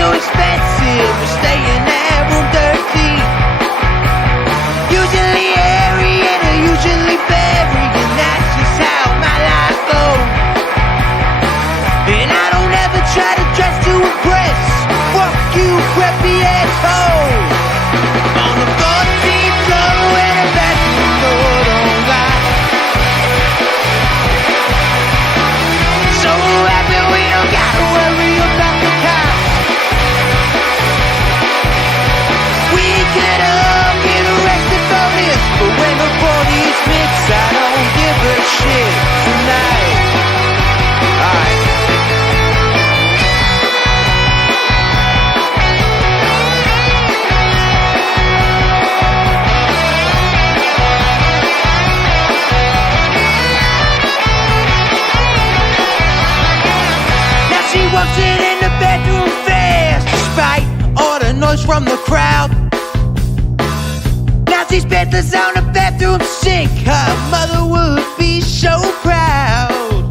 too expensive, we're staying at room 13. Usually airy and usually buried, and that's just how my life goes. And I don't ever try to dress to impress. Fuck you, preppy asshole. On the 14th floor and a bathroom door don't lie. So happy we don't gotta worry about the cops. We could all get arrested for this, but when the police mix, I don't give a shit tonight. Alright. She walks in the bedroom fast, despite all the noise from the crowd. Now she's bedless on the bathroom sink. Her mother would be so proud.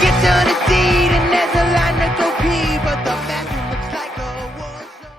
Gets on the deed and there's a line to go pee, but the bathroom looks like a war zone.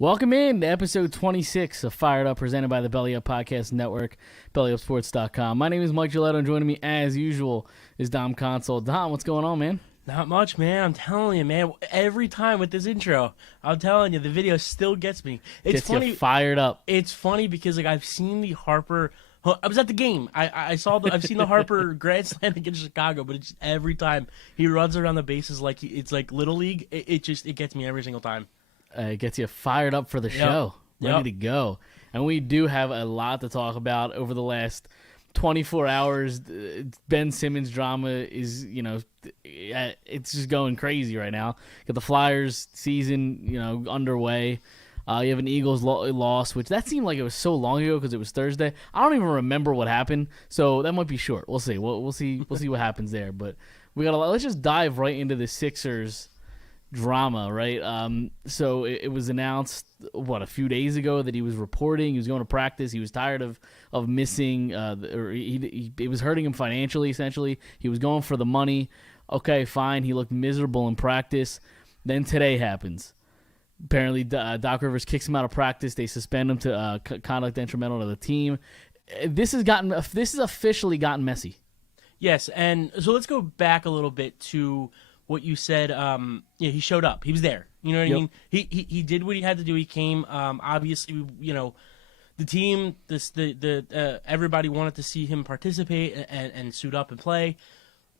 Welcome in to episode 26 of Phired Up, presented by the Belly Up Podcast Network, bellyupsports.com. My name is Mike Gilletto, and joining me, as usual, is Dom Console. Dom, what's going on, man? Not much, man. I'm telling you, man. Every time with this intro, I'm telling you, the video still gets me. It's Gets funny. you fired up. It's funny because like I've seen the Harper. I was at the game. I've seen the Harper grand slam against Chicago, but it's every time he runs around the bases like it's like Little League. It gets me every single time. It gets you fired up for the show, ready to go. And we do have a lot to talk about over the last 24 hours. Ben Simmons drama is, it's just going crazy right now. Got the Flyers season, underway. You have an Eagles loss, which that seemed like it was so long ago because it was Thursday. I don't even remember what happened, so that might be short. We'll see. We'll see what happens there. But let's just dive right into the Sixers drama, right? So it was announced a few days ago that he was reporting he was going to practice. He was tired of missing, or it was hurting him financially. Essentially, he was going for the money. Okay, fine. He looked miserable in practice. Then today happens. Apparently, Doc Rivers kicks him out of practice. They suspend him to conduct detrimental to the team. This has officially gotten messy. Yes, and so let's go back a little bit to what you said. He showed up. He was there. You know what I mean? He did what he had to do. He came. Obviously, the team, everybody wanted to see him participate and suit up and play.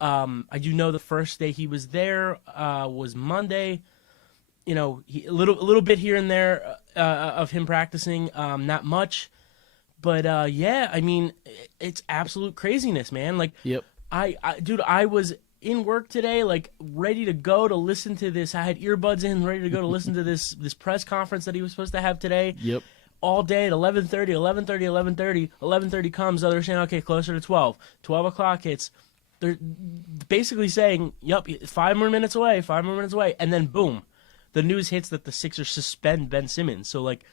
I do know the first day he was there was Monday. A little bit here and there of him practicing, not much, but I mean, it's absolute craziness, man. Like, yep. I was in work today, like ready to go to listen to this. I had earbuds in, ready to go to listen to this press conference that he was supposed to have today. Yep. All day at 11:30 comes. They're saying, okay, closer to 12. 12 o'clock hits. They're basically saying, yep, 5 more minutes away. And then boom, the news hits that the Sixers suspend Ben Simmons. So like,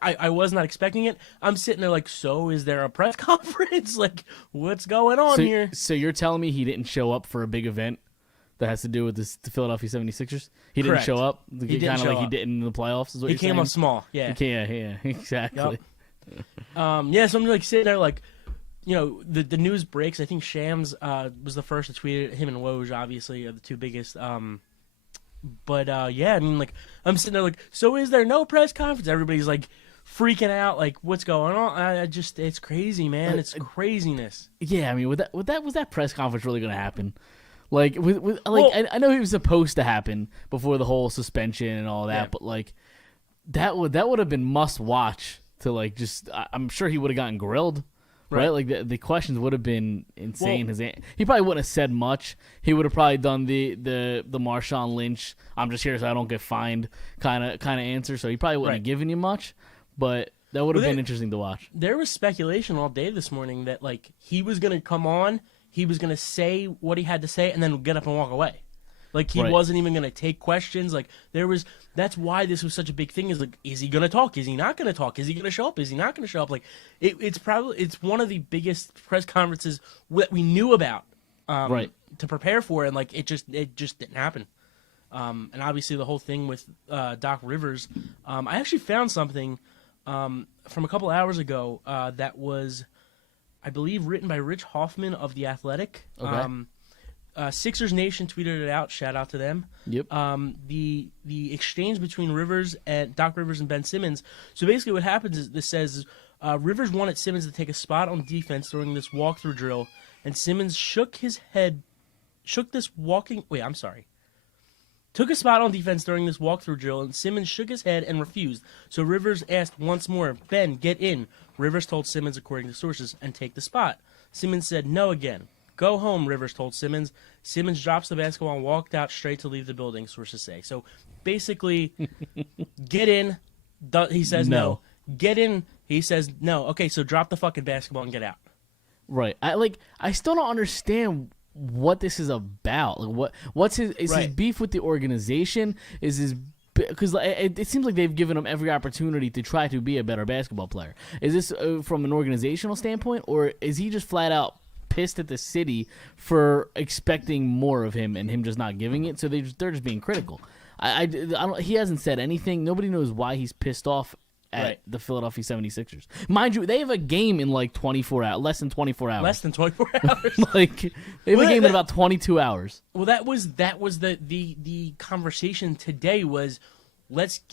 I was not expecting it. I'm sitting there like, so is there a press conference? Like, what's going on here? So you're telling me he didn't show up for a big event that has to do with the Philadersphia 76ers? He didn't show up? He didn't kind of show like up. He didn't in the playoffs is what He you're came saying? up small, yeah. Yeah, exactly. Yep. So I'm like sitting there like, the news breaks. I think Shams was the first to tweet it. Him and Woj, obviously, are the two biggest. I mean, like, I'm sitting there like, so is there no press conference? Everybody's like freaking out, like, what's going on? It's crazy, man. It's craziness. Yeah, I mean, was that press conference really going to happen? Like, I know he was supposed to happen before the whole suspension and all that, but like, that would have been must watch to like I'm sure he would have gotten grilled. Right, like the questions would have been insane. He probably wouldn't have said much. He would have probably done the Marshawn Lynch, I'm just here so I don't get fined kind of answer. So he probably wouldn't have given you much, but that would have been interesting to watch. There was speculation all day this morning that like he was gonna come on, he was gonna say what he had to say, and then get up and walk away. Like, he wasn't even going to take questions. Like, that's why this was such a big thing, is like, is he going to talk? Is he not going to talk? Is he going to show up? Is he not going to show up? Like, it's one of the biggest press conferences that we knew about to prepare for, and like, it just didn't happen. and obviously the whole thing with Doc Rivers. I actually found something from a couple hours ago that was, I believe, written by Rich Hoffman of The Athletic. Okay. Sixers Nation tweeted it out. Shout out to them. Yep. The exchange between Doc Rivers and Ben Simmons. So basically, what happens is this says Rivers wanted Simmons to take a spot on defense during this walkthrough drill, and Simmons took a spot on defense during this walkthrough drill, and Simmons shook his head and refused. So Rivers asked once more, Ben, get in. Rivers told Simmons, according to sources, and take the spot. Simmons said no again. Go home, Rivers told Simmons. Simmons drops the basketball and walked out straight to leave the building, sources say. So basically, get in. He says no. Get in. He says no. Okay, so drop the fucking basketball and get out. Right. I still don't understand what this is about. Like, what's his beef with the organization? Is his because it seems like they've given him every opportunity to try to be a better basketball player. Is this from an organizational standpoint, or is he just flat out pissed at the city for expecting more of him and him just not giving it? So they're just being critical. I don't, he hasn't said anything. Nobody knows why he's pissed off at the Philadelphia 76ers. Mind you, they have a game in like 24 hours, less than 24 hours. Less than 24 hours. Like they have a game in about 22 hours. Well, that was the conversation today was let's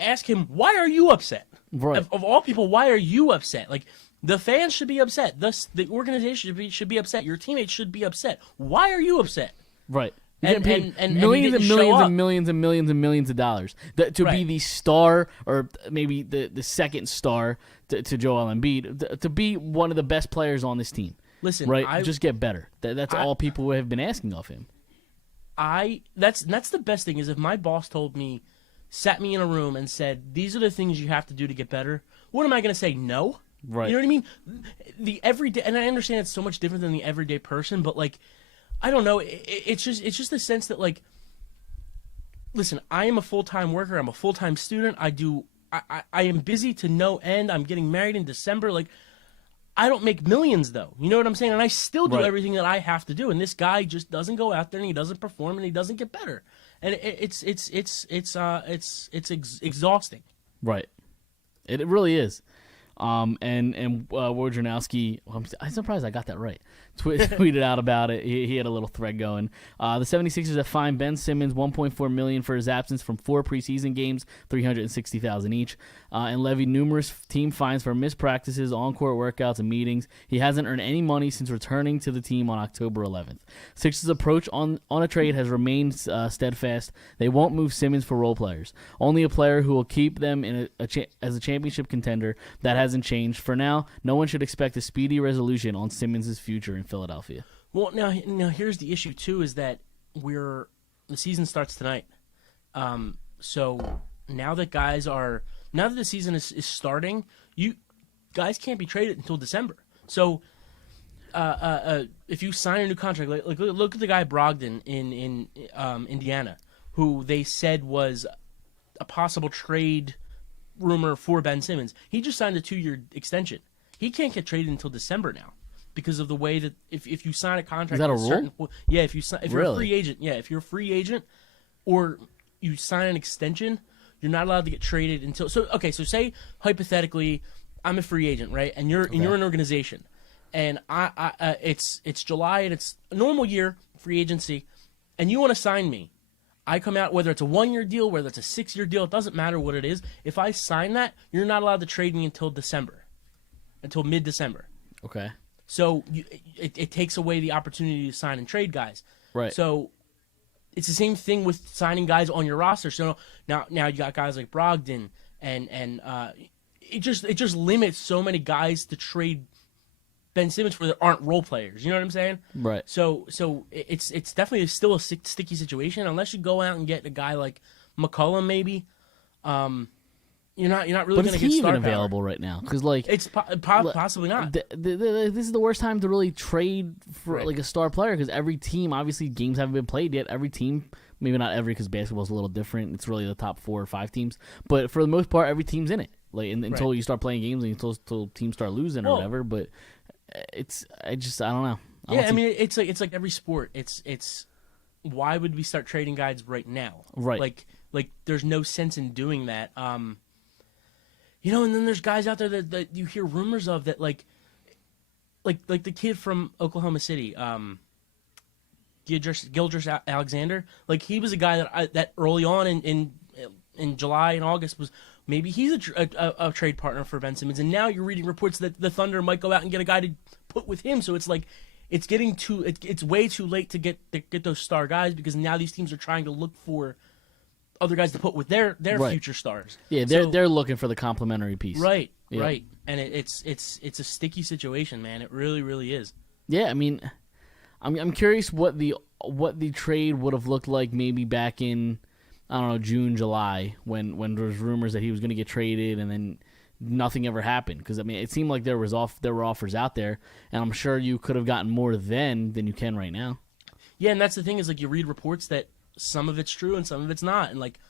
ask him, why are you upset? Right. Of all people, why are you upset? Like, the fans should be upset. Thus, the organization should be upset. Your teammates should be upset. Why are you upset? Right. And millions and millions and millions of dollars to be the star, or maybe the second star to Joel Embiid, to be one of the best players on this team. Listen, right? Just get better. That's all people have been asking of him. That's the best thing is if my boss sat me in a room and said, these are the things you have to do to get better, what am I going to say? No? Right. You know what I mean? The everyday, and I understand it's so much different than the everyday person, but like, I don't know. It's just the sense that like, listen, I am a full-time worker. I'm a full-time student. I am busy to no end. I'm getting married in December. Like, I don't make millions though. You know what I'm saying? And I still do everything that I have to do. And this guy just doesn't go out there and he doesn't perform and he doesn't get better. And it's exhausting. Right. It really is. And Wojnarowski, I'm surprised I got that right, tweeted out about it. He had a little thread going. The 76ers have fined Ben Simmons $1.4 million for his absence from 4 preseason games, $360,000 each, and levied numerous team fines for missed practices, on-court workouts, and meetings. He hasn't earned any money since returning to the team on October 11th. Sixers' approach on a trade has remained steadfast. They won't move Simmons for role players. Only a player who will keep them in as a championship contender. That hasn't changed. For now, no one should expect a speedy resolution on Simmons' future in Philadelphia. Well, now here's the issue too: is that the season starts tonight. So now that the season is starting, you guys can't be traded until December. So if you sign a new contract, like look at the guy Brogdon in Indiana, who they said was a possible trade rumor for Ben Simmons. He just signed a 2-year extension. He can't get traded until December now because of the way that if you sign a contract, is that a rule? Yeah, if you're a free agent, if you're a free agent or you sign an extension, you're not allowed to get traded until. So say hypothetically, I'm a free agent, right? And you're an organization, and it's July and it's a normal year free agency, and you want to sign me. I come out, whether it's a 1-year deal, whether it's a 6-year deal, it doesn't matter what it is. If I sign that, you're not allowed to trade me until mid-December. Okay. So it takes away the opportunity to sign and trade guys. Right. So it's the same thing with signing guys on your roster. So now you got guys like Brogdon, and it just limits so many guys to trade Ben Simmons for that aren't role players. You know what I'm saying? Right. So it's definitely still a sticky situation unless you go out and get a guy like McCollum maybe. You're not really going to get star power. But is he even available right now? Because it's possibly not. This is the worst time to really trade for like a star player because every team, obviously games haven't been played yet. Every team, maybe not every because basketball's a little different. It's really the top 4 or 5 teams, but for the most part, every team's in it. Like until you start playing games and until teams start losing or whatever. But I don't know. It's like every sport. It's why would we start trading guys right now? Right. Like there's no sense in doing that. You know, and then there's guys out there that you hear rumors of that like the kid from Oklahoma City, Gildress Alexander. Like he was a guy that early on in July and August was maybe he's a trade partner for Ben Simmons, and now you're reading reports that the Thunder might go out and get a guy to put with him. So it's like it's way too late to get those star guys, because now these teams are trying to look for other guys to put with their right. future stars. Yeah, they're looking for the complementary piece. Right, yeah. right. And it's a sticky situation, man. It really, really is. Yeah, I mean, I'm curious what the trade would have looked like maybe back in, I don't know, June, July, when there was rumors that he was going to get traded, and then nothing ever happened. Because I mean, it seemed like there were offers out there, and I'm sure you could have gotten more then than you can right now. Yeah, and that's the thing is, like, you read reports that some of it's true and some of it's not, and like,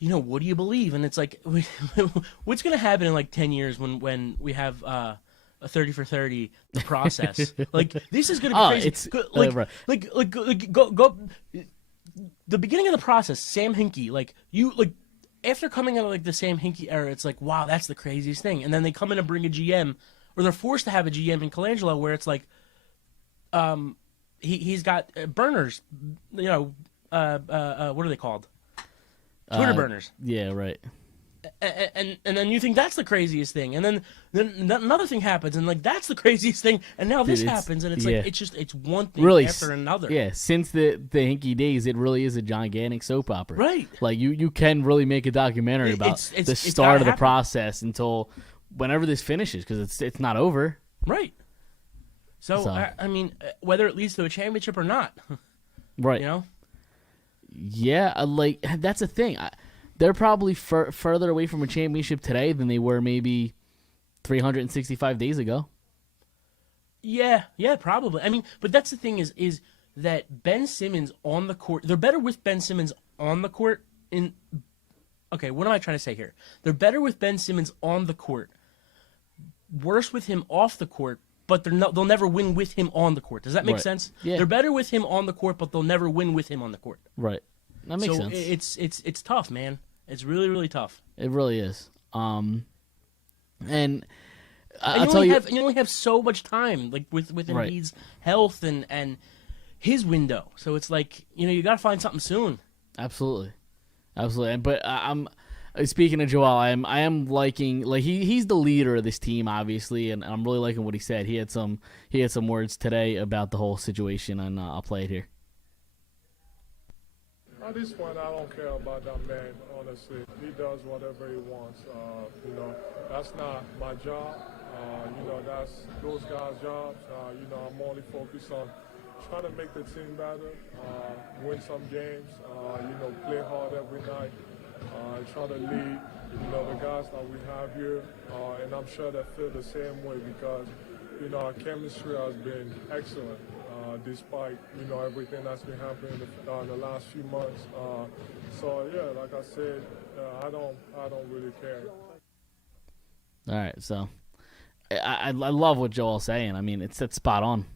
you know, what do you believe? And it's like, what's going to happen in like 10 years when we have a 30 for 30 process? Like, this is going to be crazy. It's go the beginning of the process. Sam Hinkie, after coming out of like the Sam Hinkie era, it's like, wow, that's the craziest thing. And then they come in and bring a GM, or they're forced to have a GM in Colangelo, where it's like, he's got burners, you know, what are they called? Twitter burners. Yeah, right. And then you think that's the craziest thing, and then another thing happens, and like that's the craziest thing, and now this happens, and it's like it's one thing really, after another. Yeah, since the Hinkie days, it really is a gigantic soap opera. Right. Like you can really make a documentary about the start of the process until whenever this finishes, because it's not over. Right. So I mean, whether it leads to a championship or not. Right. You know. Yeah, like that's the thing. They're probably further away from a championship today than they were maybe 365 days ago. Yeah, probably. I mean, but that's the thing is that Ben Simmons on the court, they're better with Ben Simmons on the court okay, what am I trying to say here? They're better with Ben Simmons on the court, worse with him off the court, but they'll never win with him on the court. Does that make sense? Yeah. They're better with him on the court, but they'll never win with him on the court. Right. That makes sense. So it's tough, man. It's really, really tough. It really is. And you only have so much time, like with Embiid's health and his window. So it's like, you know, you got to find something soon. Absolutely. But I'm speaking of Joel, I am liking, like, he's the leader of this team, obviously, and I'm really liking what he said. He had some words today about the whole situation, and I'll play it here. At this point, I don't care about that man, honestly. He does whatever he wants. You know, that's not my job. You know, that's those guys' jobs. You know, I'm only focused on trying to make the team better, win some games, you know, play hard every night, try to lead, you know, the guys that we have here. And I'm sure they feel the same way because, you know, our chemistry has been excellent. Despite, you know, everything that's been happening in the last few months. So yeah, like I said, I don't really care. All right, so I love what Joel's saying. I mean, it's spot on.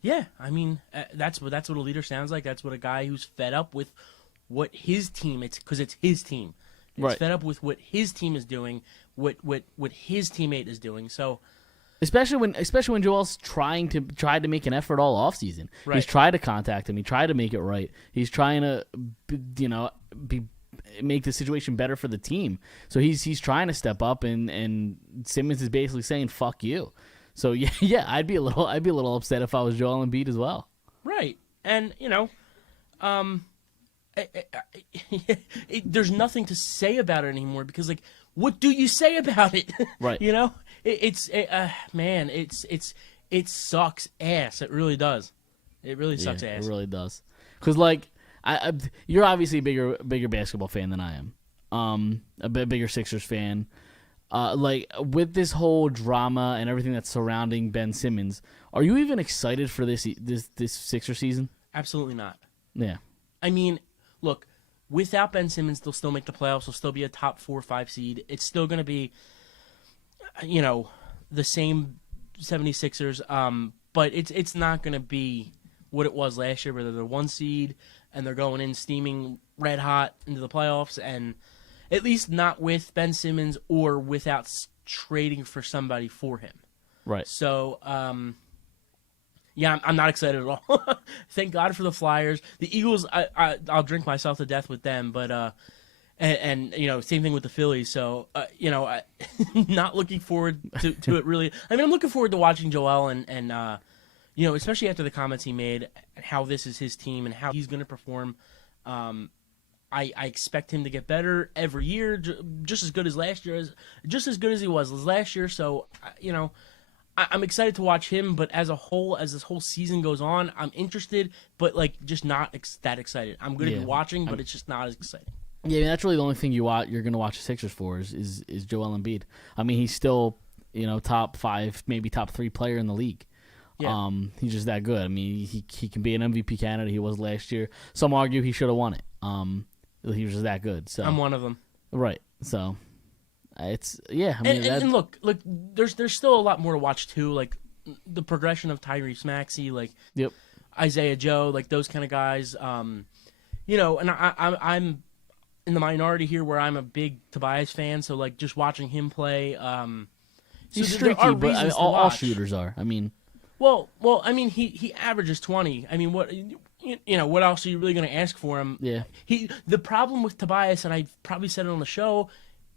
Yeah, I mean, that's what a leader sounds like. That's what a guy who's fed up with what his team, because it's his team. It's fed up with what his team is doing, what his teammate is doing. So. Especially when Joel's tried to make an effort all offseason. Right. He's tried to contact him. He tried to make it right. He's trying to, make the situation better for the team. So he's trying to step up, and Simmons is basically saying "fuck you." So yeah, I'd be a little upset if I was Joel Embiid as well. Right, and you know, there's nothing to say about it anymore because, like, what do you say about it? Right. You know, it sucks ass. It really does. It really sucks ass. It really does. Because, like, you're obviously a bigger basketball fan than I am. A bit bigger Sixers fan. Like, with this whole drama and everything that's surrounding Ben Simmons, are you even excited for this Sixer season? Absolutely not. Yeah. I mean, look, without Ben Simmons, they'll still make the playoffs. They'll still be a top 4 or 5 seed. It's still going to be, you know, the same 76ers. But it's not going to be what it was last year, where they're the 1 seed and they're going in steaming red hot into the playoffs, and at least not with Ben Simmons or without trading for somebody for him. Right. So, yeah, I'm not excited at all. Thank God for the Flyers. The Eagles, I'll drink myself to death with them, but and same thing with the Phillies. So, not looking forward to it really. I mean, I'm looking forward to watching Joel and especially after the comments he made, how this is his team and how he's going to perform. I expect him to get better every year, just as good as last year, just as good as he was last year. So, I'm excited to watch him, but as a whole, as this whole season goes on, I'm interested, but just not that excited. I'm going to be watching, but it's just not as exciting. Yeah, I mean, that's really the only thing you're going to watch the Sixers for is Joel Embiid. I mean, he's still top 5, maybe top 3 player in the league. Yeah. He's just that good. I mean, he can be an MVP candidate. He was last year. Some argue he should have won it. He was just that good. So I'm one of them. Right. So it's I mean, and look, there's still a lot more to watch too. Like the progression of Tyrese Maxey, yep, Isaiah Joe, those kind of guys. And I'm in the minority here where I'm a big Tobias fan. So just watching him play, he's streaky, but all shooters are. I mean, well, I mean he averages 20. I mean what. What else are you really going to ask for him? Yeah. The problem with Tobias, and I probably said it on the show,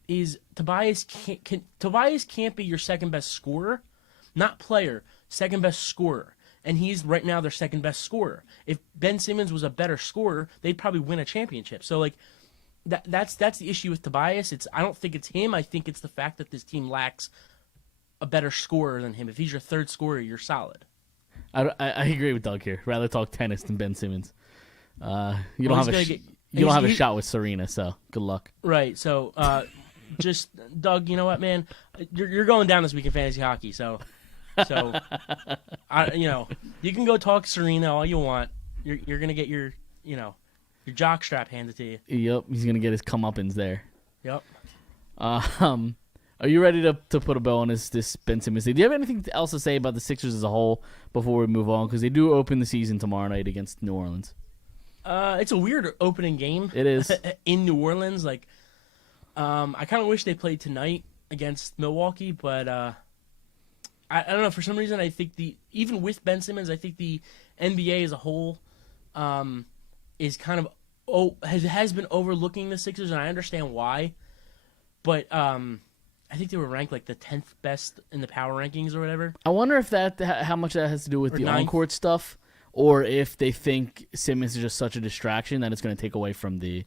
is Tobias can't be your second best scorer, not player, second best scorer, and he's right now their second best scorer. If Ben Simmons was a better scorer, they'd probably win a championship. So that's the issue with Tobias. I don't think it's him. I think it's the fact that this team lacks a better scorer than him. If he's your third scorer, you're solid. I agree with Doug here. Rather talk tennis than Ben Simmons. You don't have a shot with Serena, so good luck. Right. So, just Doug, you know what, man? You're going down this week in fantasy hockey. So, you can go talk Serena all you want. You're gonna get your jock strap handed to you. Yep. He's gonna get his comeuppance there. Yep. Are you ready to put a bow on this Ben Simmons thing? Do you have anything else to say about the Sixers as a whole before we move on? Because they do open the season tomorrow night against New Orleans. It's a weird opening game. It is. In New Orleans. I kind of wish they played tonight against Milwaukee, but I don't know. For some reason, I think even with Ben Simmons, I think the NBA as a whole is kind of has been overlooking the Sixers, and I understand why. But I think they were ranked the 10th best in the power rankings or whatever. I wonder if how much that has to do with the on-court stuff, or if they think Simmons is just such a distraction that it's going to take away from the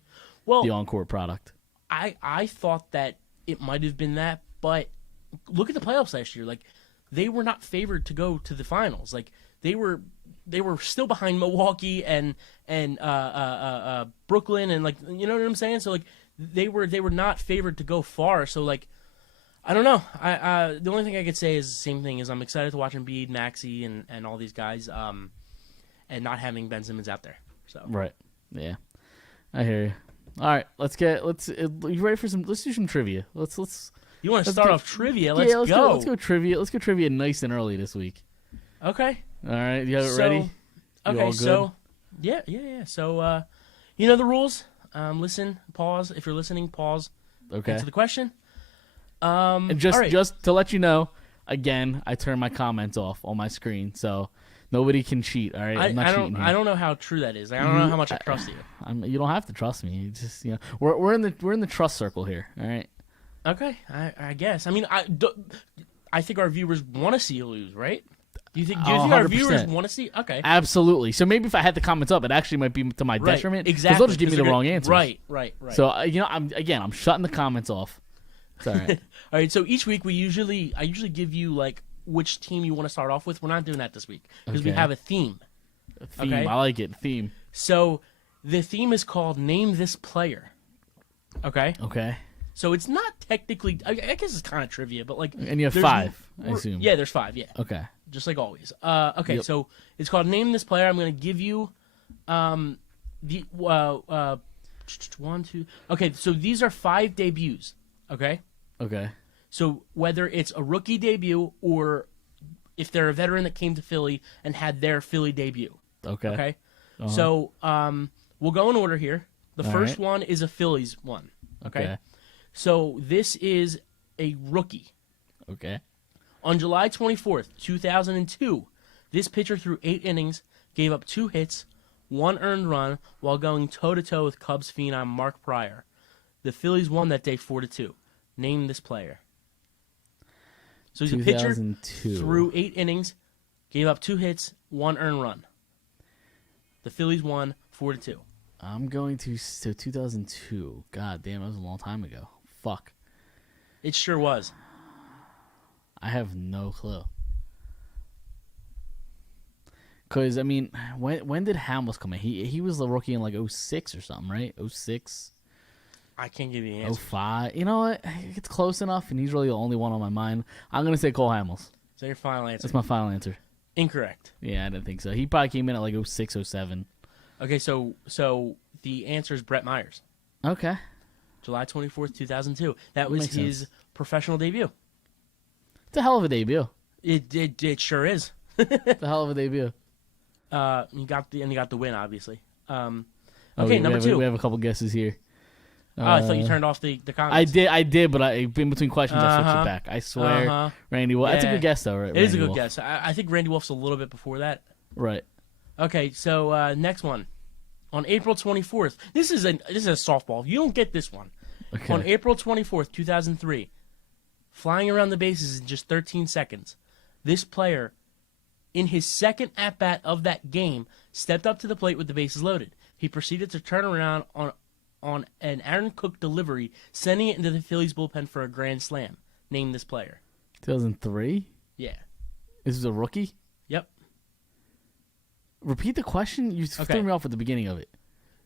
on-court product. I thought that it might have been that, but look at the playoffs last year. They were not favored to go to the finals. They were still behind Milwaukee and Brooklyn, and you know what I'm saying. So they were not favored to go far. So I don't know. The only thing I could say is the same thing. Is I'm excited to watch Embiid, Maxey, and all these guys, and not having Ben Simmons out there. So right, yeah, I hear you. All right, you ready for some? Let's do some trivia. Let's. You want to start off trivia? Let's go. Let's go trivia. Let's go trivia nice and early this week. Okay. All right, you have it ready? Okay, all good? Yeah. So, you know the rules. Listen, pause. If you're listening, pause. Okay. Answer the question. And just to let you know, again, I turn my comments off on my screen, so nobody can cheat. All right, I'm not cheating here. I don't know how true that is. I don't know how much I trust you. You don't have to trust me. It's just we're in the trust circle here. All right. Okay, I guess. I mean, I think our viewers want to see you lose, right? Do you think our viewers want to see? Okay, absolutely. So maybe if I had the comments up, it actually might be to my detriment. Exactly, because they'll just give me the wrong answers. Right. So I'm shutting the comments off. It's all right. All right. So each week I usually give you which team you want to start off with. We're not doing that this week because we have a theme. Okay? I like it. Theme. So the theme is called "Name This Player." Okay. Okay. So it's not technically. I guess it's kind of trivia, but And you have 5, I assume. Yeah, there's 5. Yeah. Okay. Just like always. Okay. Yep. So it's called "Name This Player." I'm going to give you, the 1, 2. Okay. So these are 5 debuts. Okay. Okay. So whether it's a rookie debut or if they're a veteran that came to Philly and had their Philly debut. Okay. Okay. Uh-huh. So we'll go in order here. The All first right. one is a Phillies one. Okay. So this is a rookie. Okay. On July 24th, 2002, this pitcher threw 8 innings, gave up 2 hits, 1 earned run, while going toe-to-toe with Cubs phenom Mark Pryor. The Phillies won that day 4-2. Name this player. So he's a pitcher, 2002. threw 8 innings, gave up 2 hits, 1 earned run. The Phillies won 4-2. I'm going to 2002. God damn, that was a long time ago. Fuck. It sure was. I have no clue. Because, I mean, when did Hamels come in? He was the rookie in like 06 or something, right? 06, I can't give you the answer. 05. You know what? It's close enough, and he's really the only one on my mind. I'm going to say Cole Hamels. Is that your final answer? That's my final answer. Incorrect. Yeah, I didn't think so. He probably came in at like 06, 07. Okay, so the answer is Brett Myers. Okay. July 24th, 2002. That was Makes his sense. professional debut. It's a hell of a debut. It sure is. It's a hell of a debut. You got the win, obviously. Oh, Okay, number 2. We have a couple guesses here. Oh, I thought you turned off the comments. I did, but in between questions, I switched it back. I swear, Uh-huh. Randy Wolf. That's a Yeah. good guess, though, right? It is a Randy good Wolf. guess. I think Randy Wolf's a little bit before that. Right. Okay, so next one. On April 24th. This is a softball. You don't get this one. Okay. On April 24th, 2003, flying around the bases in just 13 seconds, this player, in his second at-bat of that game, stepped up to the plate with the bases loaded. He proceeded to turn around on an Aaron Cook delivery, sending it into the Phillies bullpen for a grand slam. Name this player. 2003? Yeah. This is a rookie? Yep. Repeat the question. You Okay. threw me off at the beginning of it.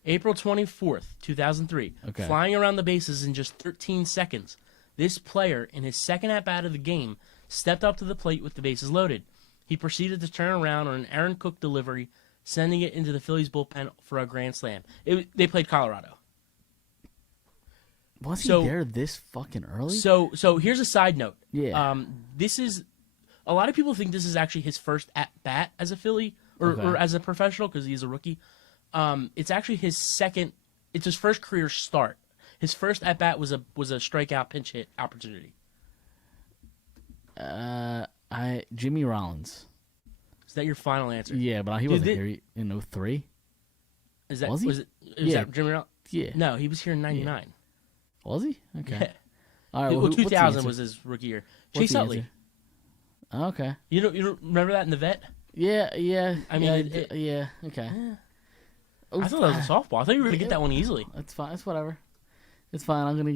April 24th, 2003. Okay. Flying around the bases in just 13 seconds. This player, in his second at-bat of the game, stepped up to the plate with the bases loaded. He proceeded to turn around on an Aaron Cook delivery, sending it into the Phillies bullpen for a grand slam. They played Colorado. Was he So- there this fucking early? So here's a side note. Yeah. This is a lot of people think this is actually his first at bat as a Philly or Okay. as a professional because he's a rookie. It's actually his second. It's his first career start. His first at bat was a strikeout pinch hit opportunity. Jimmy Rollins. Is that your final answer? Yeah, but he Dude, wasn't here in 03. Is that Was he? Yeah. that Jimmy Rollins? Yeah. No, he was here in '99. Was he? Okay. Yeah. All right. Well, what's the 2000 answer? was his rookie year. What's Chase the Utley. answer? Okay. You don't remember that in the vet? Yeah. I mean, yeah. Okay. I thought that was a softball. I thought you were gonna get that one easily. It's fine. It's whatever. It's fine. I'm gonna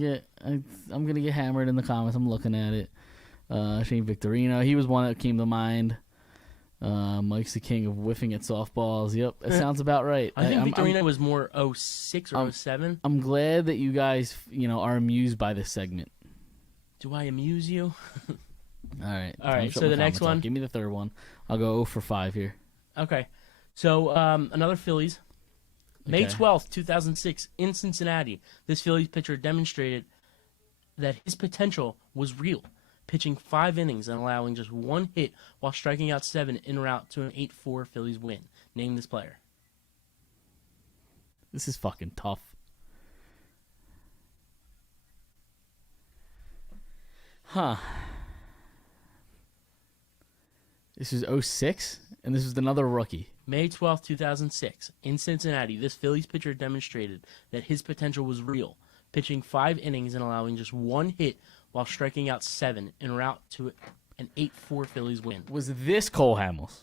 get hammered in the comments. I'm looking at it. Shane Victorino. He was one that came to mind. Mike's the king of whiffing at softballs. Yep, that sounds about right. I think I'm- Victorino was more 06 or 07. I'm glad that you guys, are amused by this segment. Do I amuse you? All right. All right, time to shut so my the next comments off. one. Give me the third one. I'll go 0 for 5 here. Okay. So another Phillies. May Okay. 12th, 2006, in Cincinnati, this Phillies pitcher demonstrated that his potential was real, pitching 5 innings and allowing just 1 hit while striking out 7 en route to an 8-4 Phillies win. Name this player. This is fucking tough. Huh. This is 06, and this is another rookie. May 12th, 2006, in Cincinnati, this Phillies pitcher demonstrated that his potential was real, pitching 5 innings and allowing just 1 hit while striking out 7 en route to an 8-4 Phillies win. Was this Cole Hamels?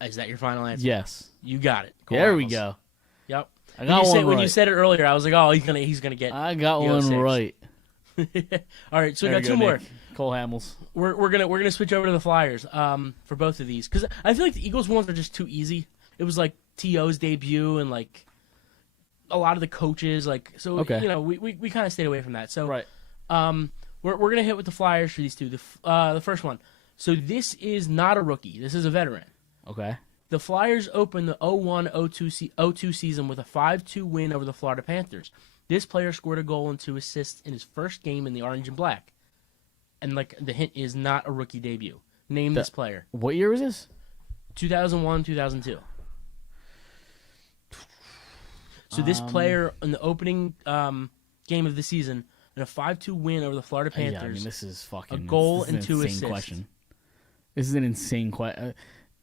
Is that your final answer? Yes. You got it. Cole There we Hamels. go. Yep. I got one When you right. said it earlier, I was like, oh, he's gonna get. I got you know, one 6. right. All right, so we There got you 2 go, more. Nick. Cole Hamels. We're gonna switch over to the Flyers for both of these because I feel like the Eagles ones are just too easy. It was like T.O.'s debut and like a lot of the coaches Okay. we kind of stayed away from that. So Right. we're gonna hit with the Flyers for these two. The first one. So this is not a rookie. This is a veteran. Okay. The Flyers opened the 01-02 season with a 5-2 win over the Florida Panthers. This player scored a goal and 2 assists in his first game in the orange and black. And the hint is not a rookie debut. Name this player. What year was this? 2001, 2002. So this player in the opening game of the season in a 5-2 win over the Florida Panthers. Yeah, I mean, this is fucking a goal this is and an 2 insane assists. Question. This is an insane question.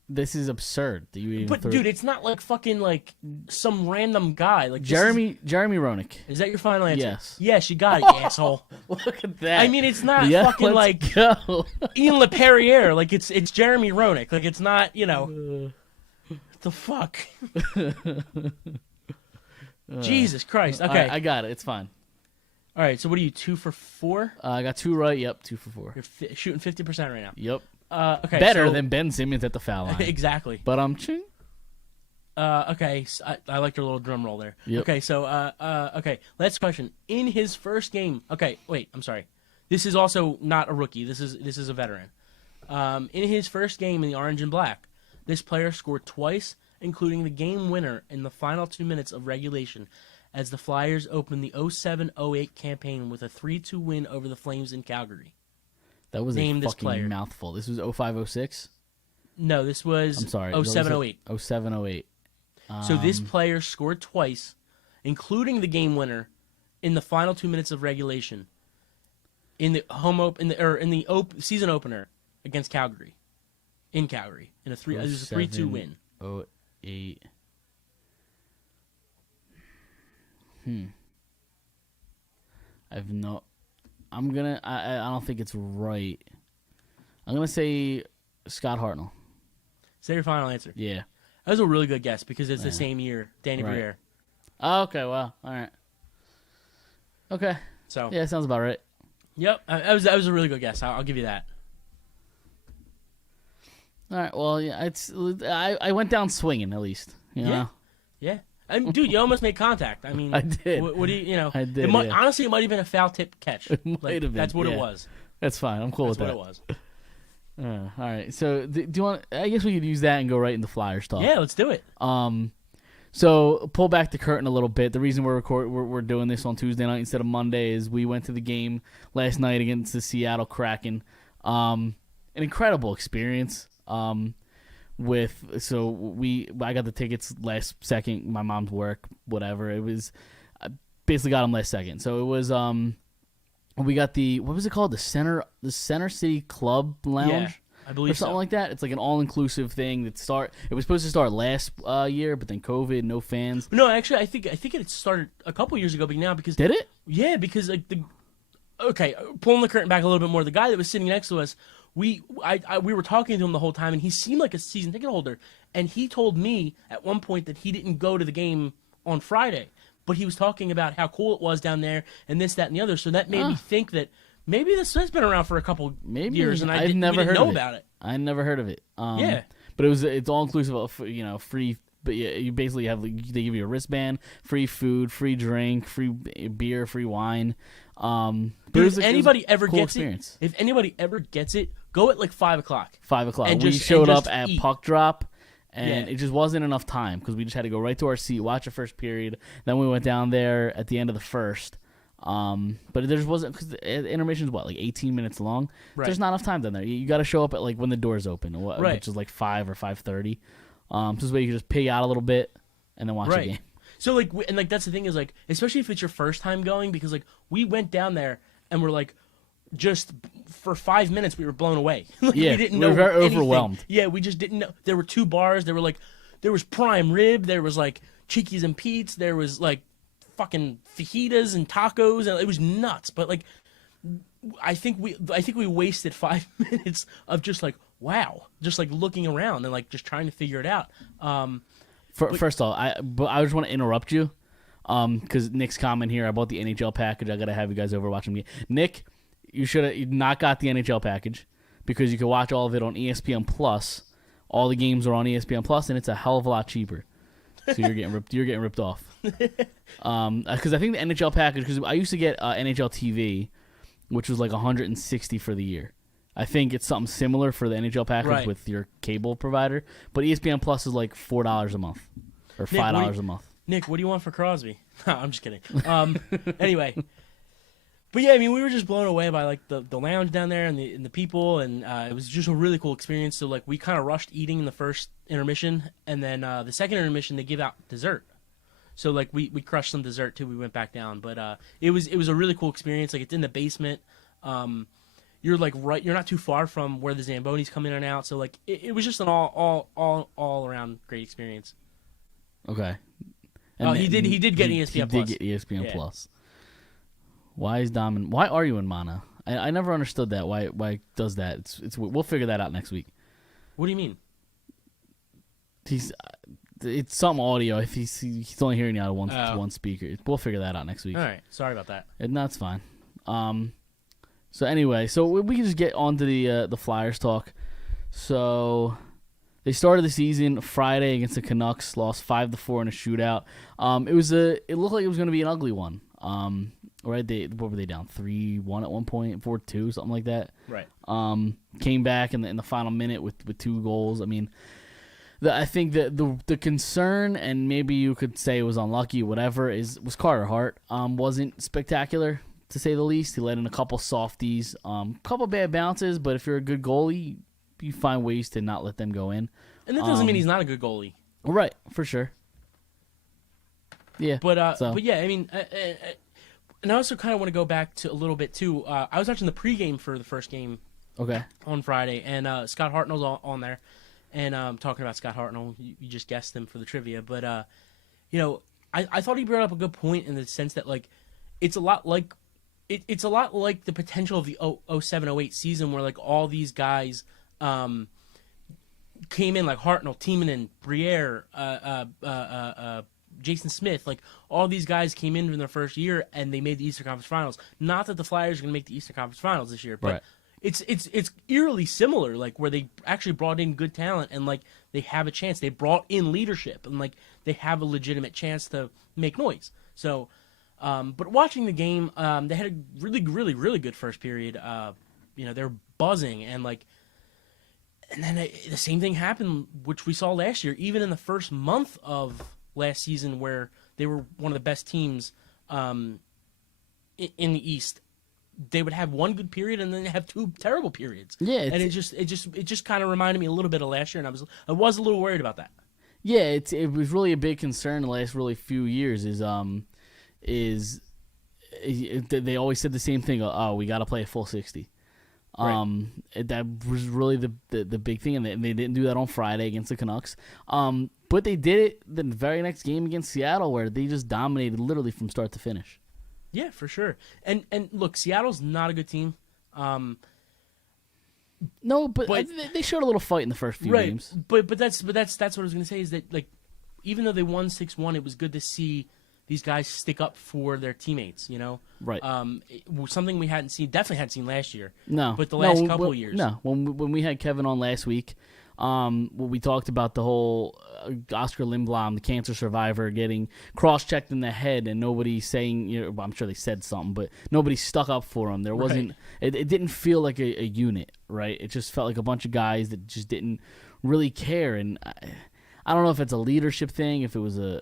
This is absurd. That you even But dude, it's not like fucking like some random guy. Like Jeremy Roenick. Is that your final answer? Yes. Yes, you got it, you asshole. Look at that. I mean, it's not Yeah, fucking let's like go. Ian LePerriere. Like it's Jeremy Roenick. Like it's not, what the fuck. Jesus Christ. Okay, All right, I got it. It's fine. All right. So what are you 2 for 4? I got 2 right. Yep, 2 for 4. You're shooting 50% right now. Yep. Okay. Better so- than Ben Simmons at the foul line. exactly. But ching. Okay, so I liked your little drum roll there. Yep. Okay, so okay, last question. In his first game, okay, wait, I'm sorry. This is also not a rookie. This is a veteran. In his first game in the orange and black, this player scored twice, including the game winner in the final 2 minutes of regulation, as the Flyers opened the 07-08 campaign with a 3-2 win over the Flames in Calgary. That was Name a this fucking player. mouthful. This was 05-06? No, this was I'm sorry. 07-08. 07-08. So this player scored twice, including the game winner, in the final 2 minutes of regulation, in the season opener against Calgary, in Calgary, in it was a 3-2 win. 08. I don't think it's right. I'm gonna say Scott Hartnell. Is that your final answer? Yeah. That was a really good guess because it's the same year, Danny Right. Briere. Oh, okay. Well, all right. Okay. So Yeah, sounds about right. yep, that was a really good guess. I'll give you that. All right. Well, yeah, I went down swinging at least. You know? Yeah. I mean, dude, you almost made contact. I mean, I did. What do you know? I did, yeah. Honestly, it might have been a foul tip catch. It might have been, That's what yeah. it was. That's fine. I'm cool That's with what that. it was. All right. So, do you want? I guess we could use that and go right into Flyers talk. Yeah, let's do it. So pull back the curtain a little bit. The reason we're doing this on Tuesday night instead of Monday is we went to the game last night against the Seattle Kraken. An incredible experience. I got the tickets last second. My mom's work, whatever. It was I basically got them last second. So it was we got what was it called? The Center City Club Lounge. Yeah, I believe or something so. like that. It's like an all-inclusive thing it was supposed to start last year, but then COVID, no fans. No, actually, I think it started a couple years ago, but now because Did it? Yeah, because like pulling the curtain back a little bit more, the guy that was sitting next to us, we were talking to him the whole time, and he seemed like a season ticket holder, and he told me at one point that he didn't go to the game on Friday, but he was talking about how cool it was down there and this, that, and the other. So that made me think that maybe this has been around for a couple years, and I've we didn't heard know of about it. I never heard of it. Yeah. But it's all inclusive of free. But yeah, you basically they give you a wristband, free food, free drink, free beer, free wine. But Dude, it if was anybody ever cool gets experience. it, if anybody ever gets it, go at like 5:00. 5:00. And We just- showed and up just at eat. puck drop, and Yeah. it just wasn't enough time because we just had to go right to our seat, watch the first period. Then we went down there at the end of the first. But there just wasn't because the intermission is like 18 minutes long. Right. There's not enough time down there. You got to show up at like when the doors open, Right. which is like 5 or 5:30. So this way you can just pig out a little bit and then watch the Right. game. So like, and like that's the thing is like, especially if it's your first time going, because like we went down there and we're like, just for 5 minutes we were blown away. Like, Yeah, we didn't we were know very anything. overwhelmed. Yeah, we just didn't know. There were 2 bars. There was prime rib. There was like Cheekies and Pete's. There was like fucking fajitas and tacos, and it was nuts. But like, I think we wasted 5 minutes of just like wow, just like looking around and like just trying to figure it out. First of all, I just want to interrupt you because Nick's comment here. I bought the NHL package. I got to have you guys over watching me. Nick, you should have not got the NHL package because you can watch all of it on ESPN Plus. All the games are on ESPN Plus, and it's a hell of a lot cheaper. So you're getting ripped. You're getting ripped off. Because I think the NHL package. Because I used to get NHL TV, which was like $160 for the year. I think it's something similar for the NHL package Right. with your cable provider. But ESPN Plus is like $4 a month or $5 a month. Nick, what do you want for Crosby? No, I'm just kidding. Anyway, but yeah, I mean, we were just blown away by like the lounge down there and the people, and it was just a really cool experience. So like we kind of rushed eating in the first intermission, and then the second intermission they give out dessert. So like we crushed some dessert too. We went back down, but it was a really cool experience. Like it's in the basement. You're like you're not too far from where the Zambonis come in and out. So like it was just an all around great experience. Okay. And he did get ESPN Plus. He did get ESPN Plus. Why is Dom? Why are you in Mana? I never understood that. Why it does that? It's we'll figure that out next week. What do you mean? It's some audio. If he's only hearing you out of one speaker. We'll figure that out next week. All right. Sorry about that. That's fine. So anyway, so we can just get on to the Flyers talk. So they started the season Friday against the Canucks, lost 5-4 in a shootout. It looked like it was going to be an ugly one. Right? What were they down 3-1 at one point, 4-2, something like that. Right. Came back in the final minute with 2 goals. I mean, I think that the concern, and maybe you could say it was unlucky, whatever, was Carter Hart. Wasn't spectacular, to say the least. He let in a couple softies, couple bad bounces, but if you're a good goalie, you find ways to not let them go in. And that doesn't mean he's not a good goalie. Right, for sure. Yeah. But yeah, I mean, and I also kind of want to go back to a little bit too. I was watching the pregame for the first game. Okay. On Friday, and Scott Hartnell's on there, and talking about Scott Hartnell, you just guessed him for the trivia, but I thought he brought up a good point in the sense that like it's a lot like the potential of the 07-08 season where like all these guys came in, like Hartnell, Timonen, Briere, Jason Smith, like all these guys came in their first year and they made the Eastern Conference Finals. Not that the Flyers are going to make the Eastern Conference Finals this year, but it's eerily similar, like where they actually brought in good talent and like they have a chance. They brought in leadership and like they have a legitimate chance to make noise. So, but watching the game, they had a really, really, really good first period. They were buzzing and like. And then the same thing happened, which we saw last year, even in the first month of last season, where they were one of the best teams in the East. They would have one good period and then have 2 terrible periods. Yeah, and it just kind of reminded me a little bit of last year, and I was a little worried about that. Yeah, it was really a big concern the last really few years. They always said the same thing. Oh, we got to play a full 60. Right. That was really the big thing, and they didn't do that on Friday against the Canucks. But they did it the very next game against Seattle, where they just dominated literally from start to finish. Yeah, for sure. And look, Seattle's not a good team. No, but they showed a little fight in the first few games. But that's what I was going to say is that like even though they won 6-1, it was good to see these guys stick up for their teammates, Right. Something we definitely hadn't seen last year. No. But the last couple years. No. When we had Kevin on last week, we talked about the whole Oscar Lindblom, the cancer survivor, getting cross-checked in the head and nobody saying, I'm sure they said something, but nobody stuck up for him. There wasn't, it didn't feel like a unit, right? It just felt like a bunch of guys that just didn't really care. And I don't know if it's a leadership thing, if it was a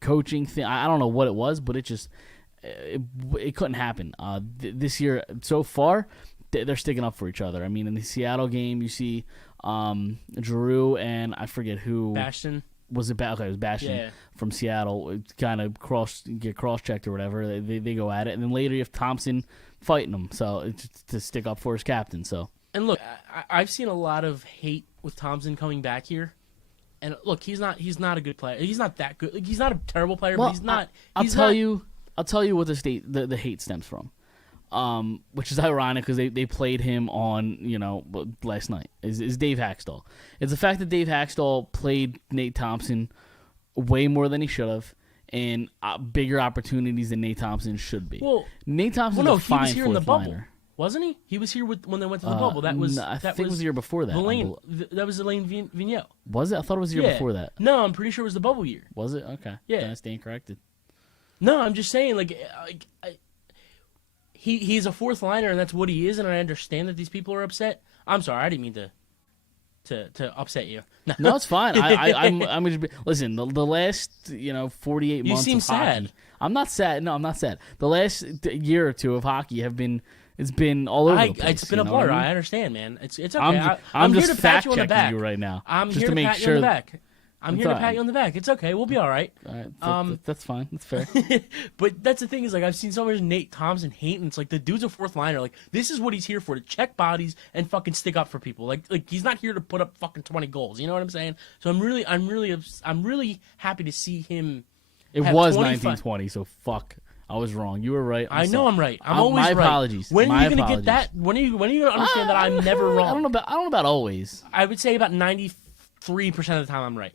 coaching thing. I don't know what it was, but it couldn't happen. This year so far, they're sticking up for each other. I mean, in the Seattle game, you see Giroux and I forget who. Bastion. Was it okay? It was Bastion from Seattle. Kind of get cross-checked or whatever. They go at it, and then later you have Thompson fighting him. So it's to stick up for his captain. So. And look, I've seen a lot of hate with Thompson coming back here. And look, he's not a good player. He's not that good. Like, he's not a terrible player, but he's not. I'll tell you what the hate stems from, which is ironic because they played him on last night. Is Dave Haxtell? It's the fact that Dave Haxtell played Nate Thompson way more than he should have, and bigger opportunities than Nate Thompson should be. Well, Nate Thompson's a fine he was here in the fourth bubble. liner. Wasn't he? He was here when they went to the bubble. I think it was the year before that. That was Elaine Vigneault. Was it? I thought it was the year before that. No, I'm pretty sure it was the bubble year. Was it? Okay. Yeah. Then I stand corrected. No, I'm just saying, he's a fourth liner, and that's what he is, and I understand that these people are upset. I'm sorry, I didn't mean to upset you. No, it's fine. I'm listen. The last 48 months. You seem of sad. Hockey, I'm not sad. No, I'm not sad. The last year or two of hockey have been. It's been all over the place. It's been a blur. I understand, man. It's okay. I'm here just to pat you on the back. you right now. I'm just here to make pat sure. You on the back. I'm here to pat you on the back. It's okay. We'll be all right. All right, that's fine. That's fair. But that's the thing is, like, I've seen so much Nate Thompson hate, and it's like the dude's a fourth liner. Like, this is what he's here for, to check bodies and fucking stick up for people. Like he's not here to put up fucking 20 goals. You know what I'm saying? So I'm really happy to see him. It was 1920, so fuck. I was wrong. You were right. I know I'm right. I'm always my right. apologies. When are you going to get that? When are you going to understand that I'm never wrong? I don't know about always. I would say about 93% of the time I'm right.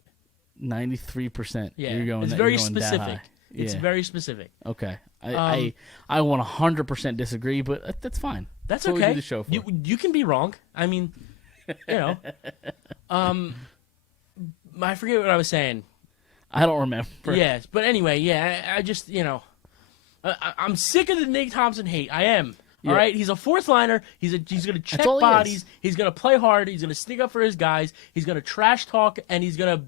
93%. Yeah, You're going, it's very you're going that specific. high. It's Yeah. very specific. Okay. I 100% disagree, but that's fine. That's what okay. we do the show for. You can be wrong. I mean, you know. I forget what I was saying. I don't remember. Yes, but anyway, yeah. I just, you know, I'm sick of the Nate Thompson hate. I am. All right, he's a fourth liner. He's going to check bodies. He's going to play hard. He's going to stick up for his guys. He's going to trash talk, and he's going to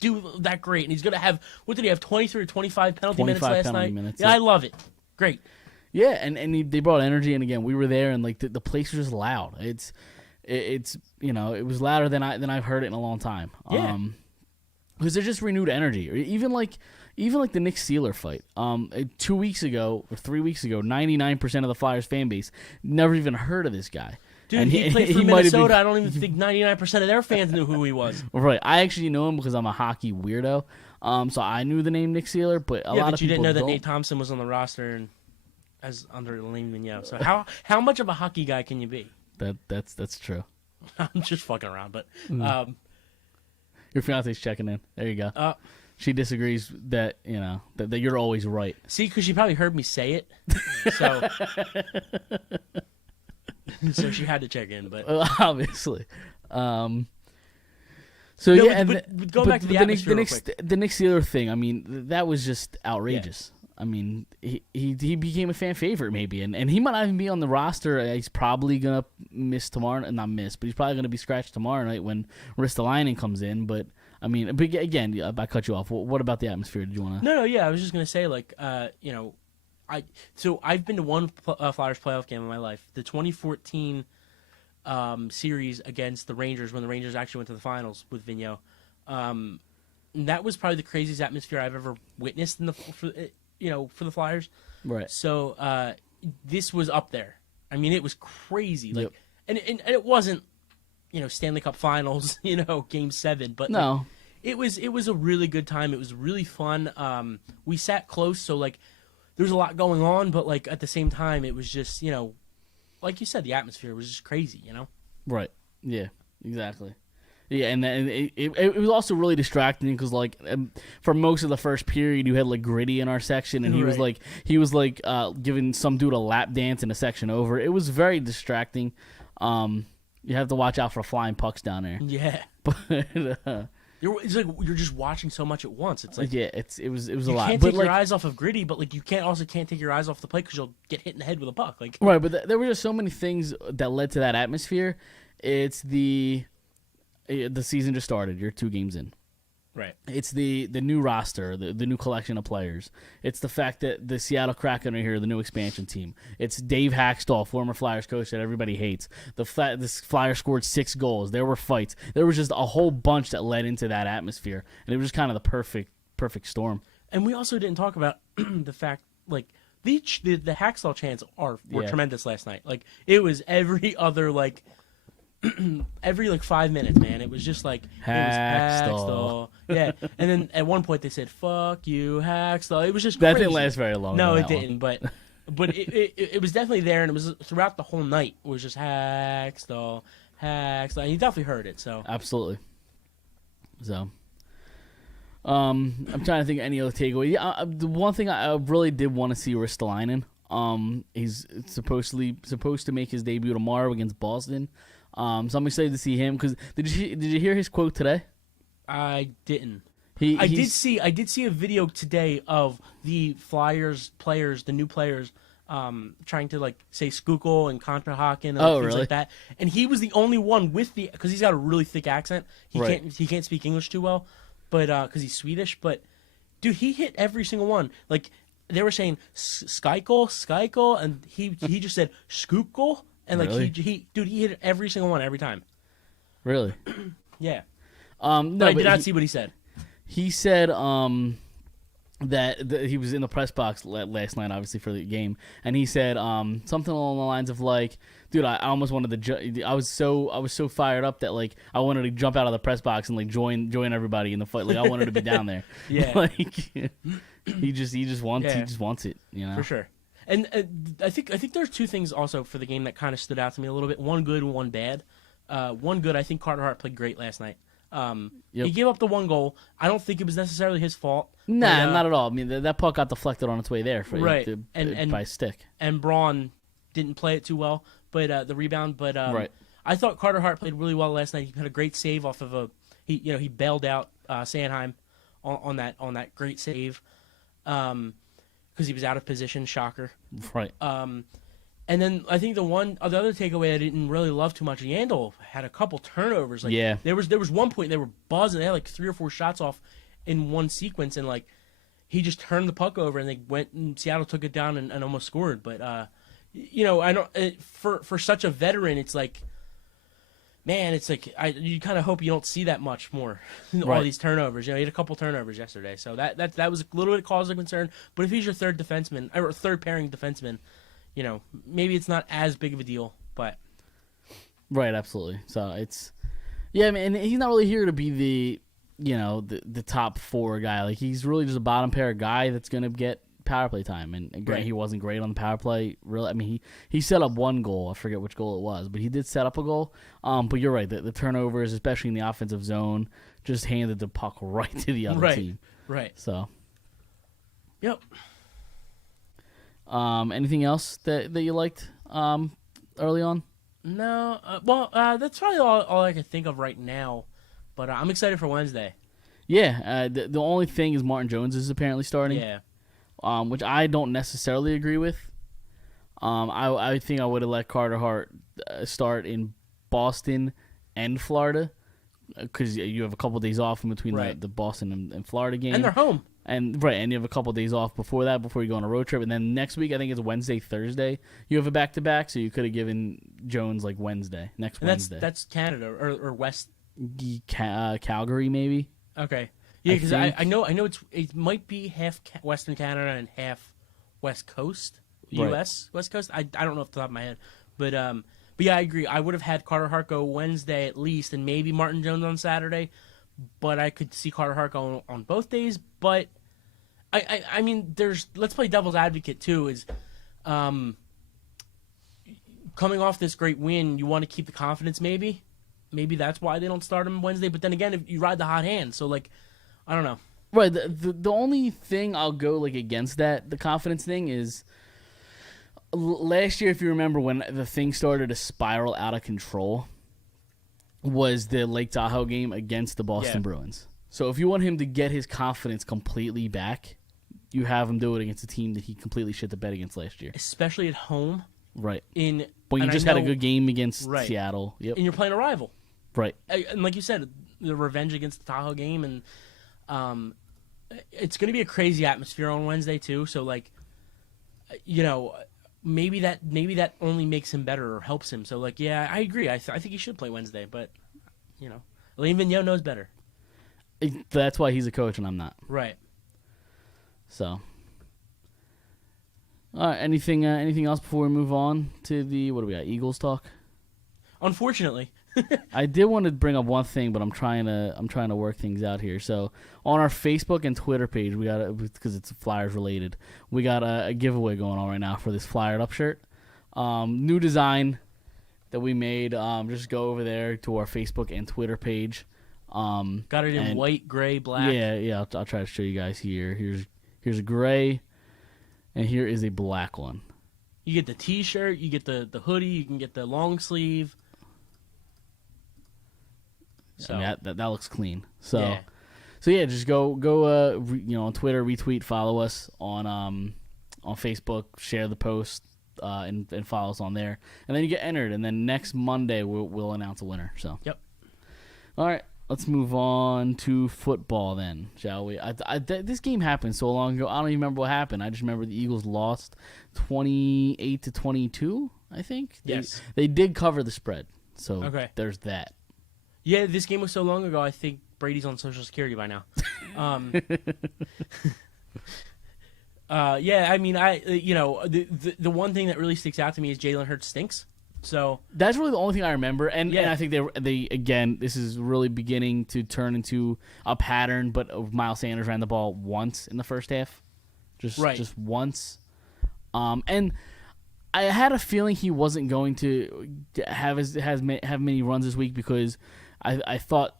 do that great. And he's going to have, what did he have, 23 or 25 penalty minutes last night? Yeah, I love it. Great. Yeah, and they brought energy, and again, we were there, and like the place was just loud. It's you know, it was louder than I've heard it in a long time. Yeah. Because there's just renewed energy. Or even like the Nick Seeler fight. 2 weeks ago or 3 weeks ago, 99% of the Flyers fan base never even heard of this guy. Dude, he played for Minnesota. I don't even think 99% of their fans knew who he was. Right. I actually know him because I'm a hockey weirdo. So I knew the name Nick Seeler, but a lot of people didn't know that don't. Nate Thompson was on the roster and as under the name Vigneault. So how much of a hockey guy can you be? That's true. I'm just fucking around, but Your fiance's checking in. There you go. She disagrees that that you're always right. See, because she probably heard me say it, so so she had to check in. But obviously, so no, yeah. but going back to the atmosphere, the Nick Seeler thing. I mean, that was just outrageous. Yeah. I mean, he became a fan favorite maybe, and he might not even be on the roster. He's probably gonna miss tomorrow, not miss, but he's probably gonna be scratched tomorrow night when Ristolainen comes in. But I mean, but again, I cut you off. What about the atmosphere? Did you want to? No, yeah, I was just gonna say like, I've been to one Flyers playoff game in my life, the 2014 series against the Rangers when the Rangers actually went to the finals with Vigneault. That was probably the craziest atmosphere I've ever witnessed for the Flyers. Right. So this was up there. I mean, it was crazy. Like, yep. and it wasn't, Stanley Cup Finals, Game 7, but no, like, it was a really good time. It was really fun. We sat close, so like there was a lot going on, but like at the same time, it was just like you said, the atmosphere was just crazy. Right. Yeah. Exactly. Yeah, and it was also really distracting because like for most of the first period, you had like Gritty in our section, and he was like giving some dude a lap dance in a section over. It was very distracting. You have to watch out for flying pucks down there. Yeah, but it's like you're just watching so much at once. It's like it was a lot. You can't take your eyes off of Gritty, but like you can't take your eyes off the plate because you'll get hit in the head with a puck. Like right, but there were just so many things that led to that atmosphere. It's the season just started. You're 2 games in. Right. It's the new roster, the new collection of players. It's the fact that the Seattle Kraken are here, the new expansion team. It's Dave Haxtell, former Flyers coach that everybody hates. This Flyers scored 6 goals. There were fights. There was just a whole bunch that led into that atmosphere, and it was just kind of the perfect storm. And we also didn't talk about the fact like the Haxtell chants were tremendous last night. Like it was every other like. Every like 5 minutes, man, it was just like Haxtell. Yeah, and then at one point they said "fuck you, Haxtell." It was just that crazy. didn't last very long. No, it didn't. But it was definitely there, and it was throughout the whole night. It was just Haxtell. And you definitely heard it. So absolutely. So, I'm trying to think of any other takeaway. Yeah, the one thing I really did want to see Ristolainen. He's supposed to make his debut tomorrow against Boston. So I'm excited to see him because did you hear his quote today? I didn't. I did see a video today of the Flyers players, the new players, trying to like say Schuylkill and Contra Haken and things really? like that. And he was the only one because he's got a really thick accent. He can't speak English too well, but because he's Swedish. But dude, he hit every single one. Like they were saying Skykel, and he just said Schuylkill. And like really? he hit every single one every time. Really? Yeah. No, I did not see what he said. he said that he was in the press box last night, obviously for the game, and he said something along the lines of like, "Dude, I almost wanted to. I was so fired up that like I wanted to jump out of the press box and like join everybody in the fight. Like I wanted to be down there. Yeah, like he just wants it. You know, for sure. And I think there's two things also for the game that kind of stood out to me a little bit. One good and one bad. One good, I think Carter Hart played great last night. He gave up the one goal. I don't think it was necessarily his fault. Nah, not at all. I mean, that puck got deflected on its way there by stick. And Braun didn't play it too well, but the rebound. But right. I thought Carter Hart played really well last night. He had a great save off of he bailed out Sanheim on that great save because he was out of position. Shocker. Right. And then I think the other takeaway I didn't really love too much, Yandel had a couple turnovers. Like, yeah. There was one point they were buzzing. They had like 3 or 4 shots off in one sequence, and like he just turned the puck over, and they went and Seattle took it down and almost scored. But I don't for such a veteran, it's like, man, it's like you kind of hope you don't see that much more. All these turnovers. He had a couple turnovers yesterday, so that was a little bit of cause of concern. But if he's your third defenseman or third pairing defenseman, maybe it's not as big of a deal, but right, absolutely. So it's, yeah, I mean, and he's not really here to be the top 4 guy. Like he's really just a bottom pair guy that's gonna get power play time. And right. He wasn't great on the power play. Really, I mean, he set up one goal. I forget which goal it was, but he did set up a goal. But you're right, the turnovers, especially in the offensive zone, just handed the puck right to the other team. Right. So. Yep. Anything else that you liked early on? No. That's probably all I can think of right now. But I'm excited for Wednesday. Yeah. The only thing is Martin Jones is apparently starting. Yeah. Which I don't necessarily agree with. I think I would have let Carter Hart start in Boston and Florida because you have a couple days off in between the Boston and Florida game. And they're home. And you have a couple of days off before you go on a road trip, and then next week I think it's Wednesday, Thursday. You have a back-to-back, so you could have given Jones like Wednesday, Wednesday. That's Canada or West Calgary maybe. Okay, yeah, because I know it might be half Western Canada and half West Coast U.S. West Coast. I don't know off the top of my head, but yeah, I agree. I would have had Carter Hart go Wednesday at least, and maybe Martin Jones on Saturday. But I could see Carter Hart going on both days. But I mean, let's play devil's advocate too. Is coming off this great win, you want to keep the confidence. Maybe that's why they don't start him Wednesday. But then again, if you ride the hot hand, so like, I don't know. Right. The only thing I'll go like against the confidence thing is last year, if you remember when the thing started to spiral out of control, was the Lake Tahoe game against the Boston Bruins. So if you want him to get his confidence completely back, you have him do it against a team that he completely shit the bed against last year. Especially at home. Right. But you just had a good game against Seattle. Yep. And you're playing a rival. Right. And like you said, the revenge against the Tahoe game. And it's going to be a crazy atmosphere on Wednesday, too. So, like, maybe that only makes him better or helps him. So, like, yeah, I agree. I think he should play Wednesday, but, Alain Vigneault knows better. That's why he's a coach and I'm not. Right. So, all right. Anything else before we move on to the what do we got? Eagles talk. Unfortunately, I did want to bring up one thing, but I'm trying to work things out here. So on our Facebook and Twitter page, we got because it's Flyers related. We got a giveaway going on right now for this Phired Up shirt. New design that we made. Just go over there to our Facebook and Twitter page. Got it in white, gray, black. Yeah. I'll try to show you guys here. Here's a gray, and here is a black one. You get the T-shirt, you get the hoodie, you can get the long sleeve. So I mean, that looks clean. So yeah, just go on Twitter, retweet, follow us on Facebook, share the post, and follow us on there, and then you get entered. And then next Monday we'll announce a winner. So yep. All right. Let's move on to football then, shall we? This game happened so long ago. I don't even remember what happened. I just remember the Eagles lost 28-22, I think. Yes. They did cover the spread, so okay. There's that. Yeah, this game was so long ago. I think Brady's on Social Security by now. Yeah, I mean, the one thing that really sticks out to me is Jalen Hurts stinks. So that's really the only thing I remember, and I think they again, this is really beginning to turn into a pattern. But Miles Sanders ran the ball once in the first half, just once, and I had a feeling he wasn't going to have many runs this week because I thought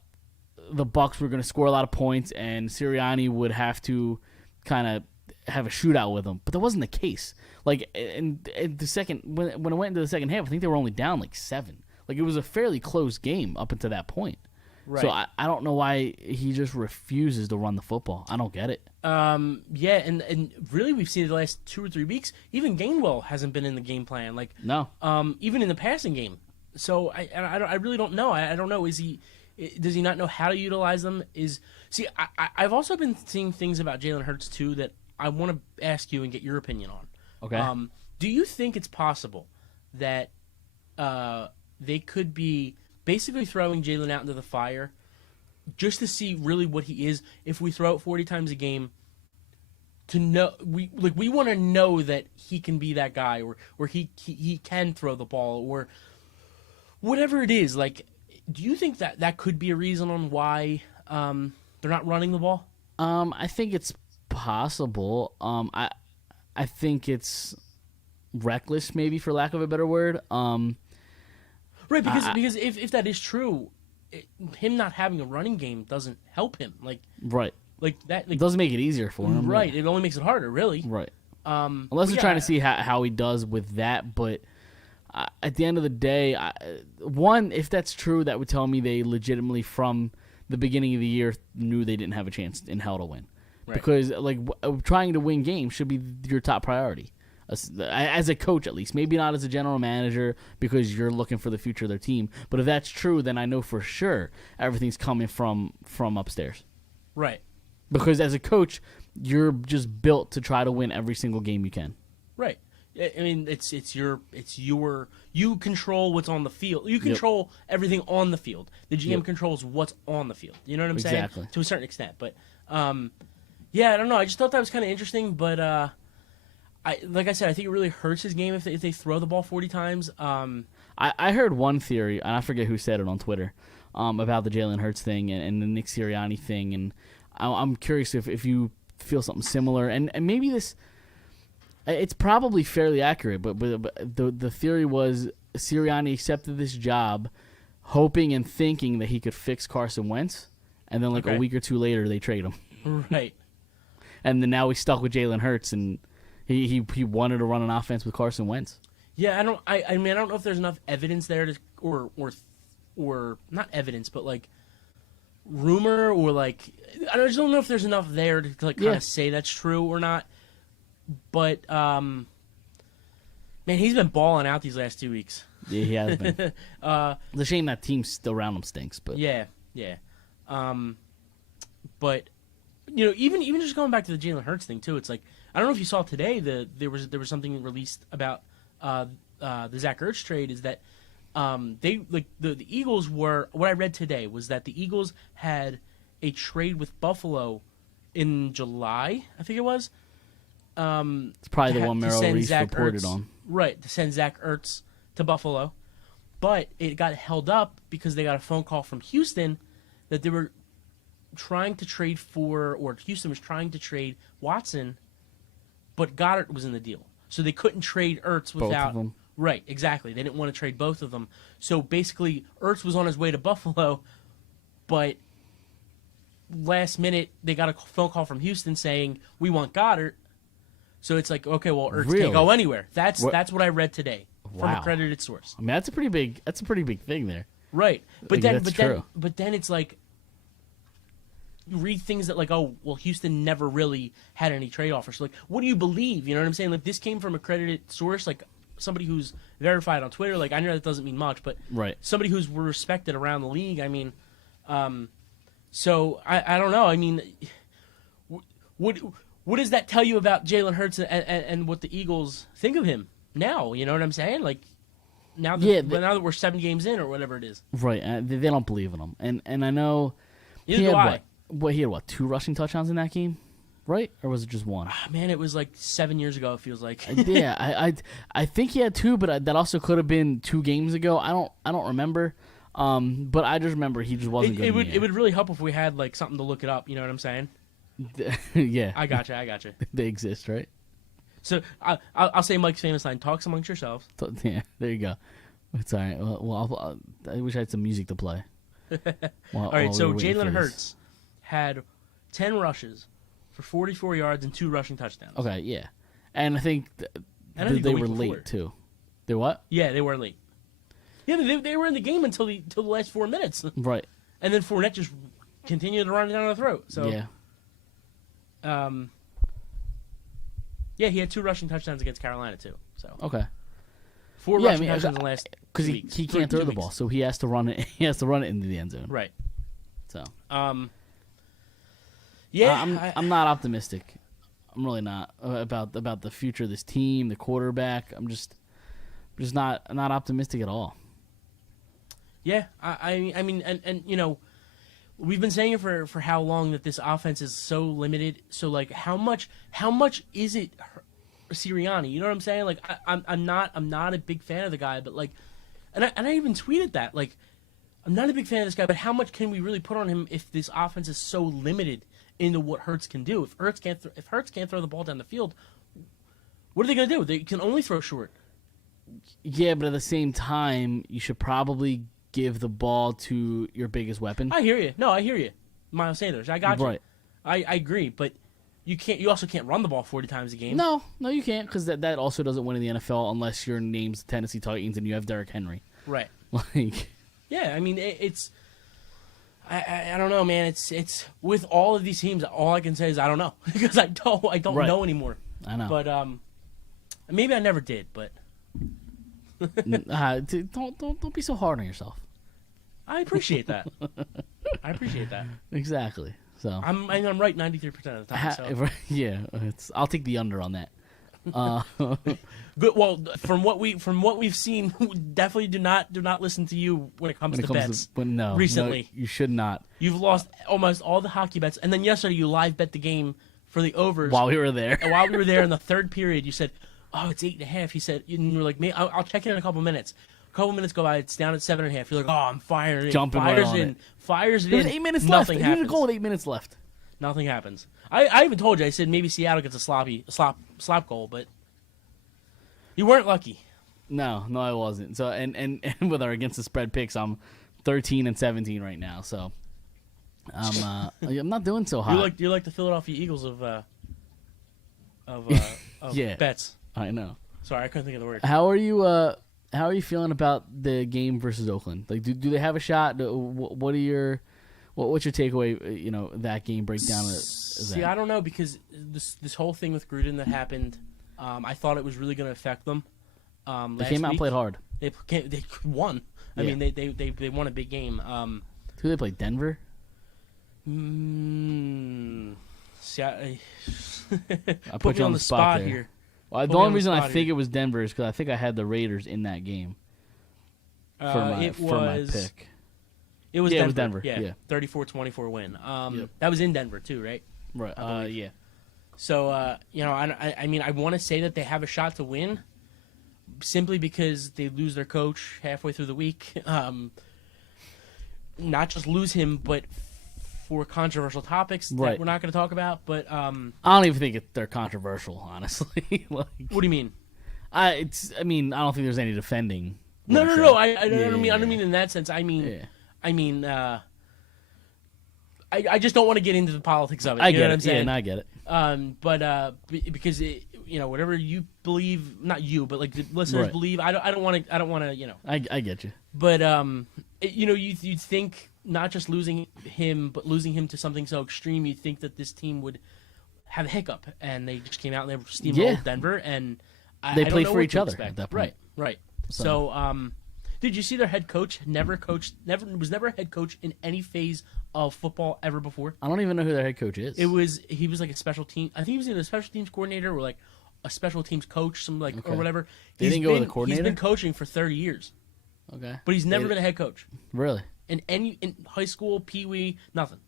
the Bucs were going to score a lot of points and Sirianni would have to kind of have a shootout with him, but that wasn't the case. Like in the second, when it went into the second half, I think they were only down like 7. Like it was a fairly close game up until that point. Right. So I don't know why he just refuses to run the football. I don't get it. Yeah, and really we've seen it the last 2 or 3 weeks. Even Gainwell hasn't been in the game plan. Like no. Even in the passing game. So I really don't know. I don't know. Does he not know how to utilize them? I've also been seeing things about Jalen Hurts too that I want to ask you and get your opinion on. Okay. Do you think it's possible that they could be basically throwing Jalen out into the fire just to see really what he is? If we throw it 40 times a game, to know we want to know that he can be that guy, or he can throw the ball, or whatever it is. Like, do you think that could be a reason on why they're not running the ball? I think it's possible. I think it's reckless, maybe, for lack of a better word. Right, because if that is true, him not having a running game doesn't help him. Right. Like that. Like, it doesn't make it easier for him. Right. It only makes it harder, really. Right. Unless you're trying to see how he does with that, but at the end of the day, if that's true, that would tell me they legitimately from the beginning of the year knew they didn't have a chance in hell to win. Right. Because trying to win games should be your top priority. As a coach, at least. Maybe not as a general manager because you're looking for the future of their team. But if that's true, then I know for sure everything's coming from upstairs. Right. Because as a coach, you're just built to try to win every single game you can. Right. I mean, you control what's on the field. You control everything on the field. The GM controls what's on the field. You know what I'm saying? Exactly. To a certain extent. But, yeah, I don't know. I just thought that was kind of interesting. But, like I said, I think it really hurts his game if they throw the ball 40 times. I heard one theory, and I forget who said it on Twitter, about the Jalen Hurts thing and the Nick Sirianni thing. And I'm curious if you feel something similar. And maybe this... It's probably fairly accurate, but the theory was Sirianni accepted this job hoping and thinking that he could fix Carson Wentz, and then a week or two later they trade him. Right. And then now he's stuck with Jalen Hurts, and he wanted to run an offense with Carson Wentz. Yeah, I mean I don't know if there's enough evidence there to or not evidence, but rumor or I just don't know if there's enough there to kind of say that's true or not. But, man, he's been balling out these last 2 weeks. Yeah, he has been. It's a shame that team still around him stinks. But yeah. But, even just going back to the Jalen Hurts thing, too, it's like, I don't know if you saw today, there was something released about the Zach Ertz trade, is that the Eagles were, what I read today was that the Eagles had a trade with Buffalo in July, I think it was. It's probably the one Merrill Reese reported on. Right, to send Zach Ertz to Buffalo. But it got held up because they got a phone call from Houston that they were trying to trade or Houston was trying to trade Watson, but Goddard was in the deal. So they couldn't trade Ertz without... Both of them. Right, exactly. They didn't want to trade both of them. So basically, Ertz was on his way to Buffalo, but last minute, they got a phone call from Houston saying, we want Goddard. So it's like, okay, well, Ertz can't go anywhere. That's what I read today from a credited source. I mean, that's a pretty big thing there. Right, but true. then it's like you read things that Houston never really had any trade offers. So what do you believe? You know what I'm saying? This came from a credited source, somebody who's verified on Twitter. I know that doesn't mean much, but somebody who's respected around the league. I mean, so I don't know. I mean, what does that tell you about Jalen Hurts and what the Eagles think of him now? You know what I'm saying? now that we're 7 games in or whatever it is. Right. They don't believe in him. And I know Neither do I. He had 2 rushing touchdowns in that game? Right? Or was it just 1? Man, it was like 7 years ago, it feels like. Yeah, I think he had 2, but that also could have been 2 games ago. I don't remember. But I just remember he just wasn't good. It would really help if we had like something to look it up, you know what I'm saying? Yeah. I gotcha. They exist, right? So I'll say Mike's famous line, talks amongst yourselves. Yeah, there you go. It's all right. Well, I wish I had some music to play. All right, so Jalen Hurts had 10 rushes for 44 yards and 2 rushing touchdowns. Okay, yeah. And I think, they were late, too. They what? Yeah, they were late. Yeah, they were in the game until the last 4 minutes. Right. And then Fournette just continued to run it down the throat. So yeah. Yeah, he had 2 rushing touchdowns against Carolina too. So okay. 4 rushing touchdowns in the last because he can't throw the ball, so he has to run it. He has to run it into the end zone. Right. So. Yeah, I'm not optimistic. I'm really not about the future of this team, the quarterback. I'm just not optimistic at all. Yeah, I mean, and you know, we've been saying it for how long that this offense is so limited. So like, how much is it Sirianni? You know what I'm saying? Like, I'm not a big fan of the guy, but like, and I even tweeted that, like, I'm not a big fan of this guy, but how much can we really put on him if this offense is so limited into what Hurts can do? If Hurts can't throw the ball down the field, what are they going to do? They can only throw short. Yeah, but at the same time, you should probably give the ball to your biggest weapon. I hear you. No, I hear you, Miles Sanders. I got you. Right. I agree, but you can't. You also can't run the ball 40 times a game. No, you can't, because that also doesn't win in the NFL unless your name's the Tennessee Titans and you have Derrick Henry. Right. Like. Yeah, I mean it's. I don't know, man. It's with all of these teams. All I can say is I don't know because I don't right. know anymore. I know, but maybe I never did. But don't be so hard on yourself. I appreciate that. Exactly. So I'm right 93% of the time. So. Yeah, I'll take the under on that. Good. Well, from what we've seen, we definitely do not listen to you when it comes to bets. No, recently, you should not. You've lost almost all the hockey bets, and then yesterday you live bet the game for the overs while we were there. And while we were there in the third period, you said, "Oh, it's 8.5." He said, and you were like, I'll check in a couple minutes." A couple minutes go by, it's down at 7.5. You're like, "Oh, I'm firing it." Jumping right on it. Fires it There's in. 8 minutes Nothing left. happens. You need a goal with 8 minutes left. Nothing happens. I even told you. I said maybe Seattle gets a slop goal, but you weren't lucky. No, I wasn't. So and with our against the spread picks, I'm 13-17 right now. So I'm not doing so hot. You're like the Philadelphia Eagles of yeah, bets. I know. Sorry, I couldn't think of the word. How are you feeling about the game versus Oakland? Like, do they have a shot? What's your takeaway? You know, that game breakdown. See, I don't know, because this whole thing with Gruden that happened, I thought it was really going to affect them. They came out and played hard. They won. I mean, they won a big game. Who they play? Denver. See, I put you on the spot here. Well, the only reason I think it was Denver is because I think I had the Raiders in that game for my pick. It was Denver. Denver. It was Denver. Yeah. 34-24 win. Yep. That was in Denver too, right? Right. Yeah. So you know, I mean, I want to say that they have a shot to win, simply because they lose their coach halfway through the week. Not just lose him, but for controversial topics that we're not going to talk about. But I don't even think they're controversial, honestly. Like, what do you mean? I don't think there's any defending. No. I don't mean. I don't mean in that sense. I mean. I just don't want to get into the politics of it. I get what I'm saying? Yeah, and I get it. But because whatever you believe, not you, but like the listeners believe, I don't want to. You know. I get you. But you'd think not just losing him, but losing him to something so extreme, you'd think that this team would have a hiccup, and they just came out and they steamrolled Denver, and they I played don't know for what each to other expect. at that point. Right. So, did you see their head coach was never a head coach in any phase of football ever before? I don't even know who their head coach is. He was like a special team. I think he was either a special teams coordinator or like a special teams coach, or Okay. whatever. They didn't go with a coordinator? He's been coaching for 30 years, Okay. but he's never been a head coach. Really? In high school, pee-wee, nothing.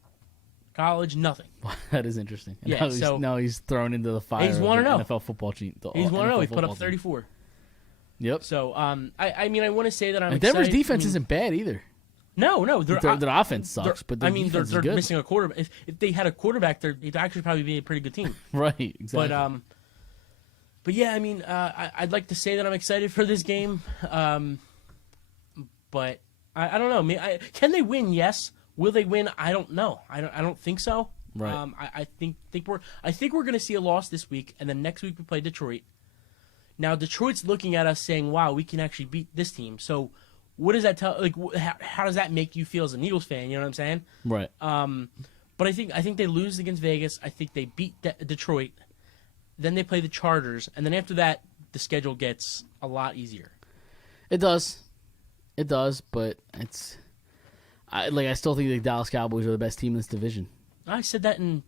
College, nothing. That is interesting. And Yeah, now he's thrown into the fire. He's of 1-0. the NFL football team. He's 1-0. He put up 34. Yep. So, I mean, I want to say that I'm And excited. Denver's defense isn't bad either. No, Their offense sucks, but their defense they're is good. missing a quarterback. If they had a quarterback, they'd actually probably be a pretty good team. Right, exactly. But yeah, I mean, I'd like to say that I'm excited for this game. But I don't know. Can they win? Yes. Will they win? I don't know. I don't think so. Right. I think we're going to see a loss this week, and then next week we play Detroit. Now Detroit's looking at us saying, "Wow, we can actually beat this team." So, what does that tell? Like, how does that make you feel as an Eagles fan? You know what I'm saying? Right. But I think they lose against Vegas. I think they beat Detroit. Then they play the Chargers, and then after that, the schedule gets a lot easier. It does, but I still think the Dallas Cowboys are the best team in this division. I said that in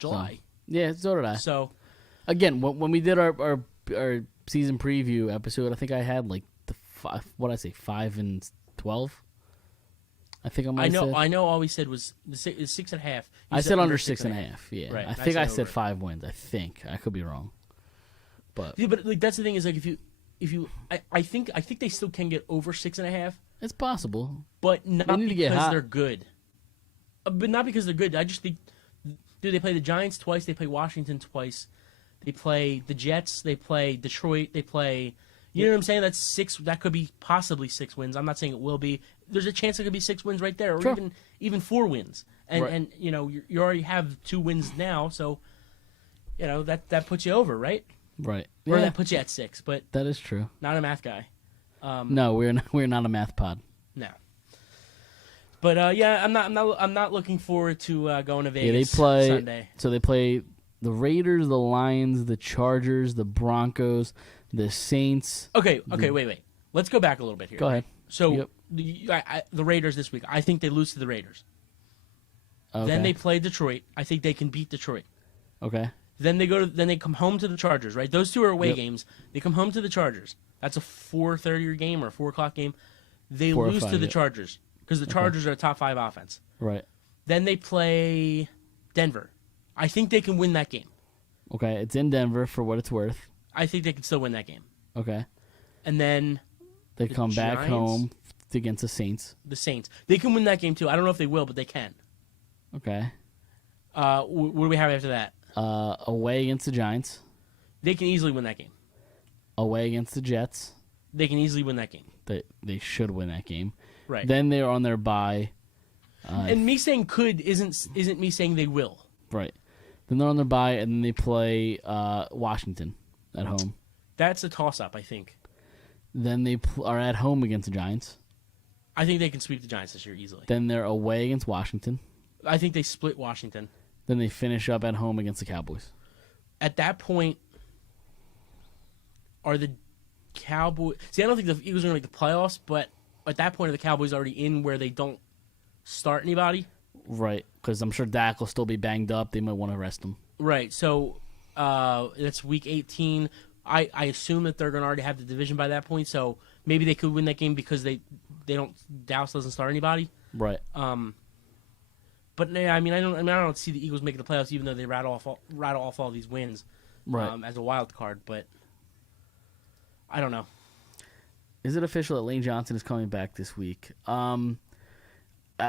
July. Yeah, so did I. So Again, when we did our season preview episode, I think I had like 5-12. I think I might have said. I know. All we said was 6.5. I said under 6.5. Yeah, Right, I think I said over. 5 wins. I think I could be wrong, but Yeah, but like that's the thing is like I think they still can get over 6.5, it's possible. but not need to get because hot. they're good. But not because they're good. I just think, dude, they play the Giants twice. They play Washington twice. They play the Jets. They play Detroit. They play. You know what I'm saying? That's 6. That could be possibly 6 wins. I'm not saying it will be. There's a chance it could be 6 wins right there, or Sure. even 4 wins. And Right. and you know you already have 2 wins now, so you know that puts you over, right? Right. Or Yeah, that puts you at 6. But that is true. not a math guy. No, we're not a math pod. No. But yeah, I'm not looking forward to going to Yeah, they Vegas play. Sunday. So they play the Raiders, the Lions, the Chargers, the Broncos, the Saints. Okay, wait. Let's go back a little bit here. Go ahead. So Yep. the Raiders this week, I think they lose to the Raiders. Okay. Then they play Detroit. I think they can beat Detroit. Okay. Then they come home to the Chargers, right? Those 2 are away Yep. games. They come home to the Chargers. That's a 4:30 game or a 4:00 game. They 4 or lose 5, to the yeah. Chargers because the Chargers are a top 5 offense. Right. Then they play Denver. I think they can win that game. Okay. It's in Denver for what it's worth. I think they can still win that game. Okay. And then They The come back Giants? home against the Saints. the Saints. They can win that game too. I don't know if they will, but they can. Okay. What do we have after that? Away against the Giants. They can easily win that game. Away against the Jets. They can easily win that game. They should win that game. Right. Then they're on their bye. And me saying could isn't me saying they will. Right. Then they're on their bye, and then they play Washington at home. That's a toss-up, I think. Then they are at home against the Giants. I think they can sweep the Giants this year easily. Then they're away against Washington. I think they split Washington. Then they finish up at home against the Cowboys. At that point, are the Cowboys... See, I don't think the Eagles are going to make the playoffs, but at that point, are the Cowboys already in where they don't start anybody? Right, because I'm sure Dak will still be banged up. They might want to rest him. Right, so that's week 18. I assume that they're going to already have the division by that point, so maybe they could win that game because they don't... Dallas doesn't start anybody. Right. But I mean, I don't see the Eagles making the playoffs, even though they rattle off all these wins, Right. as a wild card. But I don't know. Is it official that Lane Johnson is coming back this week? I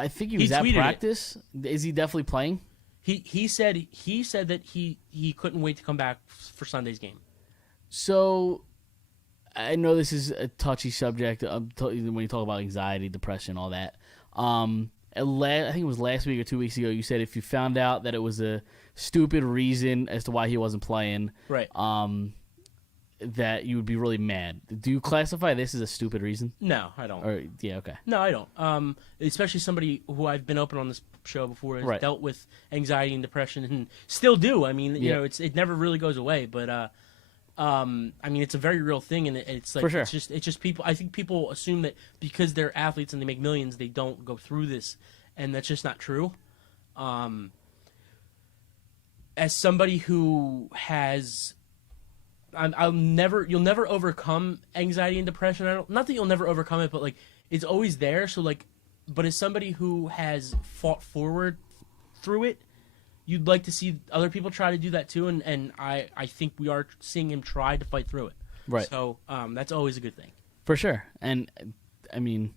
think he was He at tweeted it. practice. Is he definitely playing? He said that he couldn't wait to come back for Sunday's game. So, I know this is a touchy subject when you talk about anxiety, depression, all that. I think it was last week or 2 weeks ago, you said if you found out that it was a stupid reason as to why he wasn't playing, Right. that you would be really mad. Do you classify this as a stupid reason? No, I don't. Or yeah, okay. No, I don't. Especially somebody who I've been open on this show before has Right. dealt with anxiety and depression and still do. I mean, you Yeah. know, it never really goes away. But I mean, it's a very real thing, and it's like For sure. it's just people. I think people assume that because they're athletes and they make millions, they don't go through this, and that's just not true. As somebody who has you'll never overcome anxiety and depression. Not that you'll never overcome it, but like it's always there. So like, but as somebody who has fought forward through it, you'd like to see other people try to do that too. And I think we are seeing him try to fight through it. Right. So that's always a good thing. For sure. And I mean,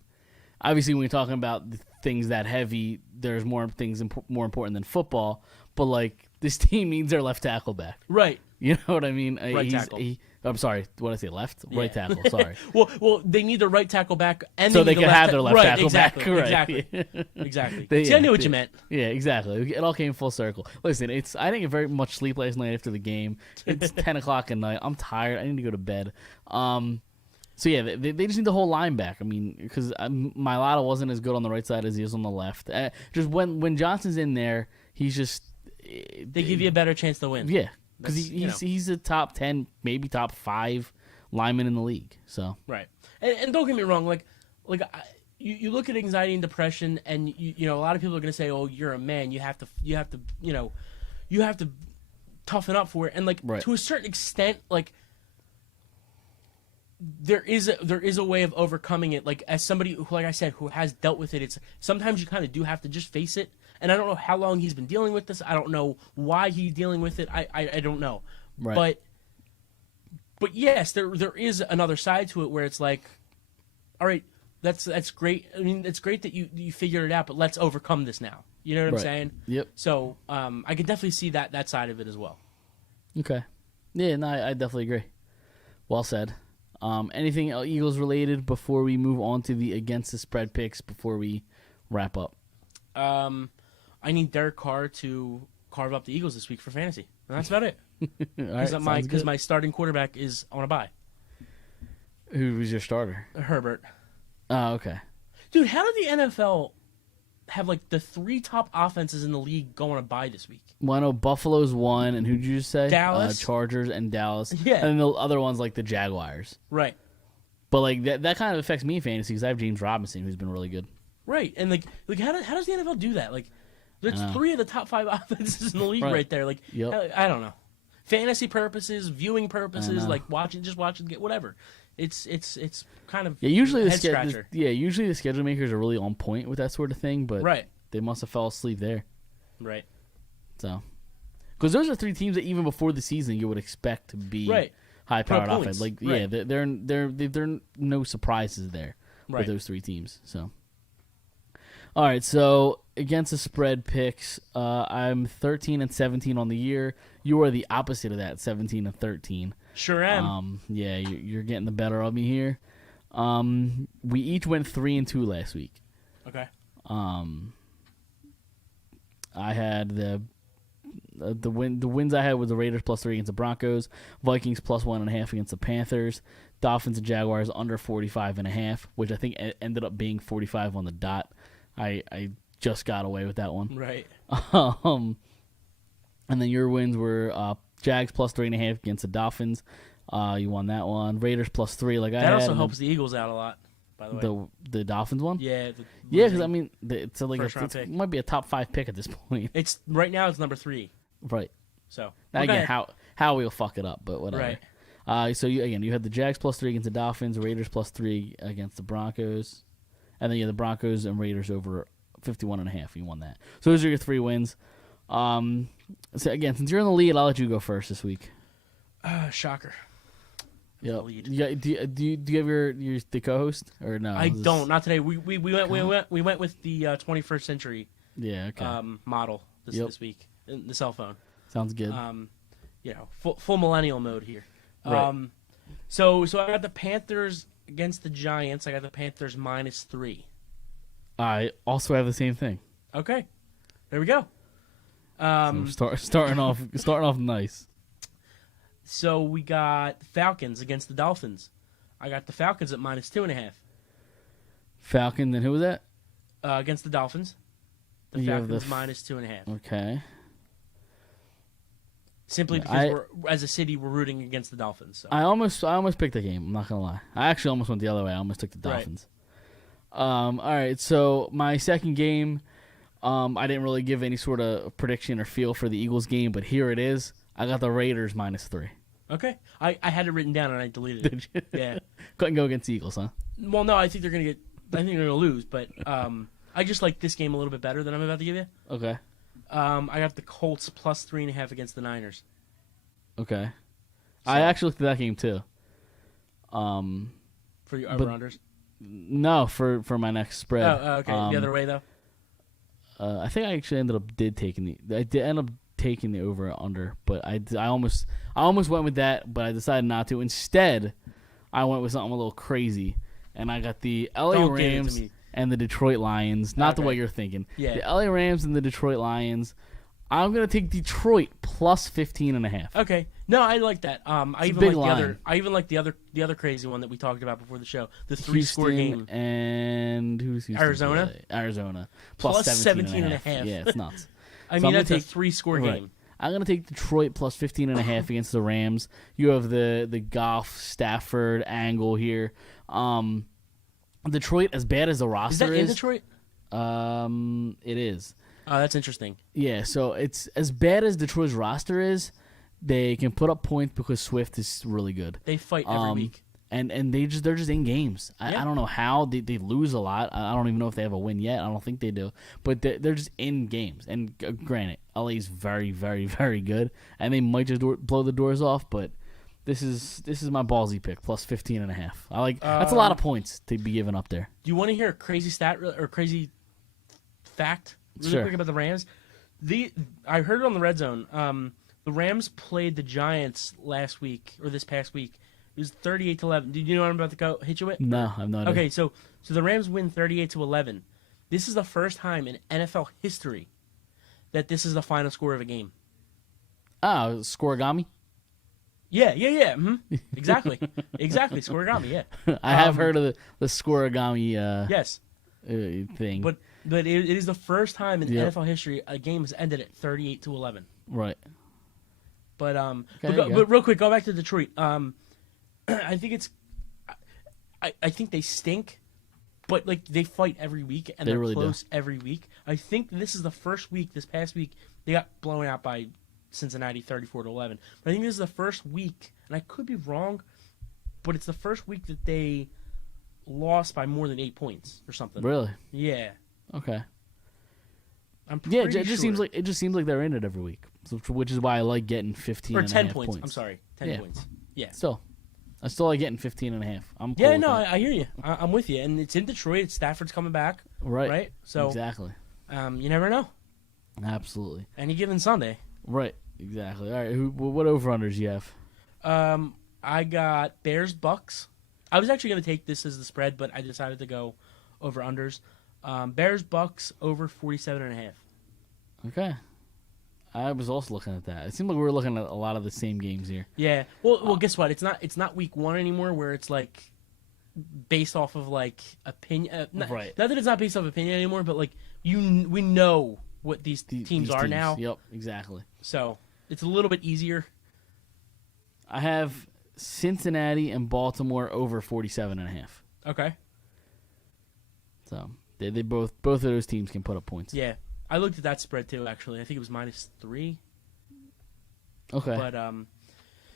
obviously when you're talking about things that heavy, there's more things more important than football. But like this team needs their left tackle back. Right. You know what I mean? Right tackle. I'm sorry. What did I say? Left? Yeah. Right tackle. Sorry. well, they need the right tackle back, and So they can have their left right, tackle exactly, back. Right. Exactly. Exactly. They- See, I knew yeah, what they- you meant. Yeah, exactly. It all came full circle. Listen, I didn't get very much sleep last night after the game. It's 10 o'clock at night. I'm tired. I need to go to bed. So yeah, they just need the whole line back. I mean, because Mailata wasn't as good on the right side as he is on the left. Just when Johnson's in there, he's just They give you a better chance to win. yeah, because That's, he's a top 10, maybe top 5 lineman in the league. So Right. And don't get me wrong, you look at anxiety and depression, and you know a lot of people are going to say, "Oh, you're a man. You have to toughen up for it." And like Right. to a certain extent, like there is a way of overcoming it. Like as somebody who, like I said, who has dealt with it, it's sometimes you kind of do have to just face it. And I don't know how long he's been dealing with this. I don't know why he's dealing with it. I don't know. Right. But yes, there is another side to it where it's like, all right, that's great. I mean, it's great that you figured it out, but let's overcome this now. You know what I'm Right. saying? Yep. So I could definitely see that side of it as well. Okay. Yeah, no, I definitely agree. Well said. Anything Eagles related before we move on to the against the spread picks before we wrap up? I need Derek Carr to carve up the Eagles this week for fantasy. And that's about it. All right, sounds Because good. my starting quarterback is on a bye. Who was your starter? Herbert. Oh, okay. Dude, how did the NFL have like the 3 top offenses in the league go on a bye this week? Well, I know Buffalo's one, and who did you just say? Dallas. Chargers and Dallas. Yeah. And then the other one's like the Jaguars. Right. But like that kind of affects me in fantasy because I have James Robinson, who's been really good. Right. And like how does the NFL do that? Like there's 3 of the top 5 offenses in the league right there. Like Yep. I don't know. Fantasy purposes, viewing purposes, know. like watching get whatever. It's kind of Usually head scratcher. usually the schedule makers are really on point with that sort of thing, but Right. they must have fell asleep there. Right. So, because those are 3 teams that even before the season you would expect to be Right. high-powered Pro offense. points. Like, yeah, Right. they're no surprises there Right. with those 3 teams. So, all right. So against the spread picks, I'm 13-17 on the year. You are the opposite of that, 17-13. Sure am. Yeah, you're getting the better of me here. We each went 3-2 last week. Okay. I had the wins I had was the Raiders +3 against the Broncos, Vikings +1.5 against the Panthers, Dolphins and Jaguars under 45.5, which I think ended up being 45 on the dot. I just got away with that one. Right. And then your wins were Jags +3.5 against the Dolphins. You won that one. Raiders +3 like I had. That also and helps the Eagles out a lot, by the way. the Dolphins one. Yeah. Yeah, because I mean, it's like First round it pick. might be a top 5 pick at this point. It's right now it's number 3. Right. So Now, okay. again, how we'll fuck it up, but whatever. Right. So you had the Jags +3 against the Dolphins, Raiders +3 against the Broncos, and then you had the Broncos and Raiders over 51.5. You won that. So those are your 3 wins. So again, since you're in the lead, I'll let you go first this week. Shocker. Yeah. lead. Do you have your the co-host or no? I don't. Not today. We went with the 21st century Yeah. Okay. model this week. The cell phone. Sounds good. Full millennial mode here. Right. So I got the Panthers against the Giants. I got the Panthers -3. I also have the same thing. Okay, there we go. So starting off nice. So we got Falcons against the Dolphins. I got the Falcons at -2.5. Falcon. Then who was that? Against the Dolphins. The You have Falcons the -2.5. Okay. Simply because as a city we're rooting against the Dolphins. So. I almost picked the game. I'm not gonna lie. I actually almost went the other way. I almost took the Dolphins. All right. So my second game, I didn't really give any sort of prediction or feel for the Eagles game, but here it is. I got the Raiders -3. Okay. I had it written down and I deleted it. Did you? Yeah. Couldn't go against the Eagles, huh? Well, no, I think they're gonna lose, but I just like this game a little bit better than I'm about to give you. Okay. I got the Colts plus 3.5 against the Niners. Okay. I actually looked at that game too. For your over-unders? No, for my next spread. Oh, okay. The other way, though? I think I actually ended up end up taking the over or under, but I almost went with that, but I decided not to. Instead, I went with something a little crazy, and I got the LA Don't give it to Rams me. and the Detroit Lions. Not the Okay. way you're thinking. Yeah. The LA Rams and the Detroit Lions. I'm gonna take Detroit plus 15.5. Okay. No, I like that. I a even big like the line. other. I even like the other crazy one that we talked about before the show. The 3-score game. And who's Houston? Arizona? Play? Arizona. Plus 17.5. Yeah, it's nuts. I So mean, I'm that's a gonna take- 3-score Right. game. I'm going to take Detroit plus 15.5 against the Rams. You have the Goff, Stafford angle here. Detroit, as bad as the roster Is that in Detroit? It is. Oh, that's interesting. Yeah, so it's as bad as Detroit's roster is, they can put up points because Swift is really good. They fight every week. And they're just in games. Yeah. I don't know how they lose a lot. I don't even know if they have a win yet. I don't think they do. But they're just in games. And granted, LA's very, very, very good, and they might just blow the doors off. But this is my ballsy pick plus 15.5. I like that's a lot of points to be given up there. Do you want to hear a crazy stat or crazy fact really Sure. quick about the Rams? I heard it on the Red Zone. The Rams played the Giants last week or this past week. It was 38-11. Did you know what I'm about to hit you with? No, I'm not. Okay, so the Rams win 38-11. This is the first time in NFL history that this is the final score of a game. Oh, scoregami. Yeah. Exactly. Scoregami, yeah. I have heard of the scoregami Yes. thing. But it is the first time in Yep. NFL history a game has ended at 38-11. right. But Okay, but real quick, go back to Detroit. I think I think they stink, but like they fight every week and They they're really do. close every week. I think this is the first week. This past week they got blown out by Cincinnati 34-11. But I think this is the first week, and I could be wrong, but it's the first week that they lost by more than 8 points or something. Really? Yeah. Okay. I'm Yeah, pretty it just seems like they're in it every week, which is why I like getting 15 or and a 10 half points. I'm sorry, 10 Yeah. points. Yeah. Still, I still like getting 15.5. I'm cool Yeah, with no, that. I hear you. I'm with you, and it's in Detroit. Stafford's coming back, right. right? So exactly, you never know. absolutely, Any given Sunday. right, exactly. All right, what over unders you have? I got Bears Bucs. I was actually going to take this as the spread, but I decided to go over unders. Bears Bucs over 47.5. Okay, I was also looking at that. It seemed like we were looking at a lot of the same games here. Yeah. Well, guess what? It's not week 1 anymore, where it's like based off of like opinion. Right. Not that it's not based off opinion anymore, but like we know what these These teams are now, Yep, exactly. so it's a little bit easier. I have Cincinnati and Baltimore over 47.5. Okay. So they both of those teams can put up points. Yeah. I looked at that spread too. Actually, I think it was -3. Okay. But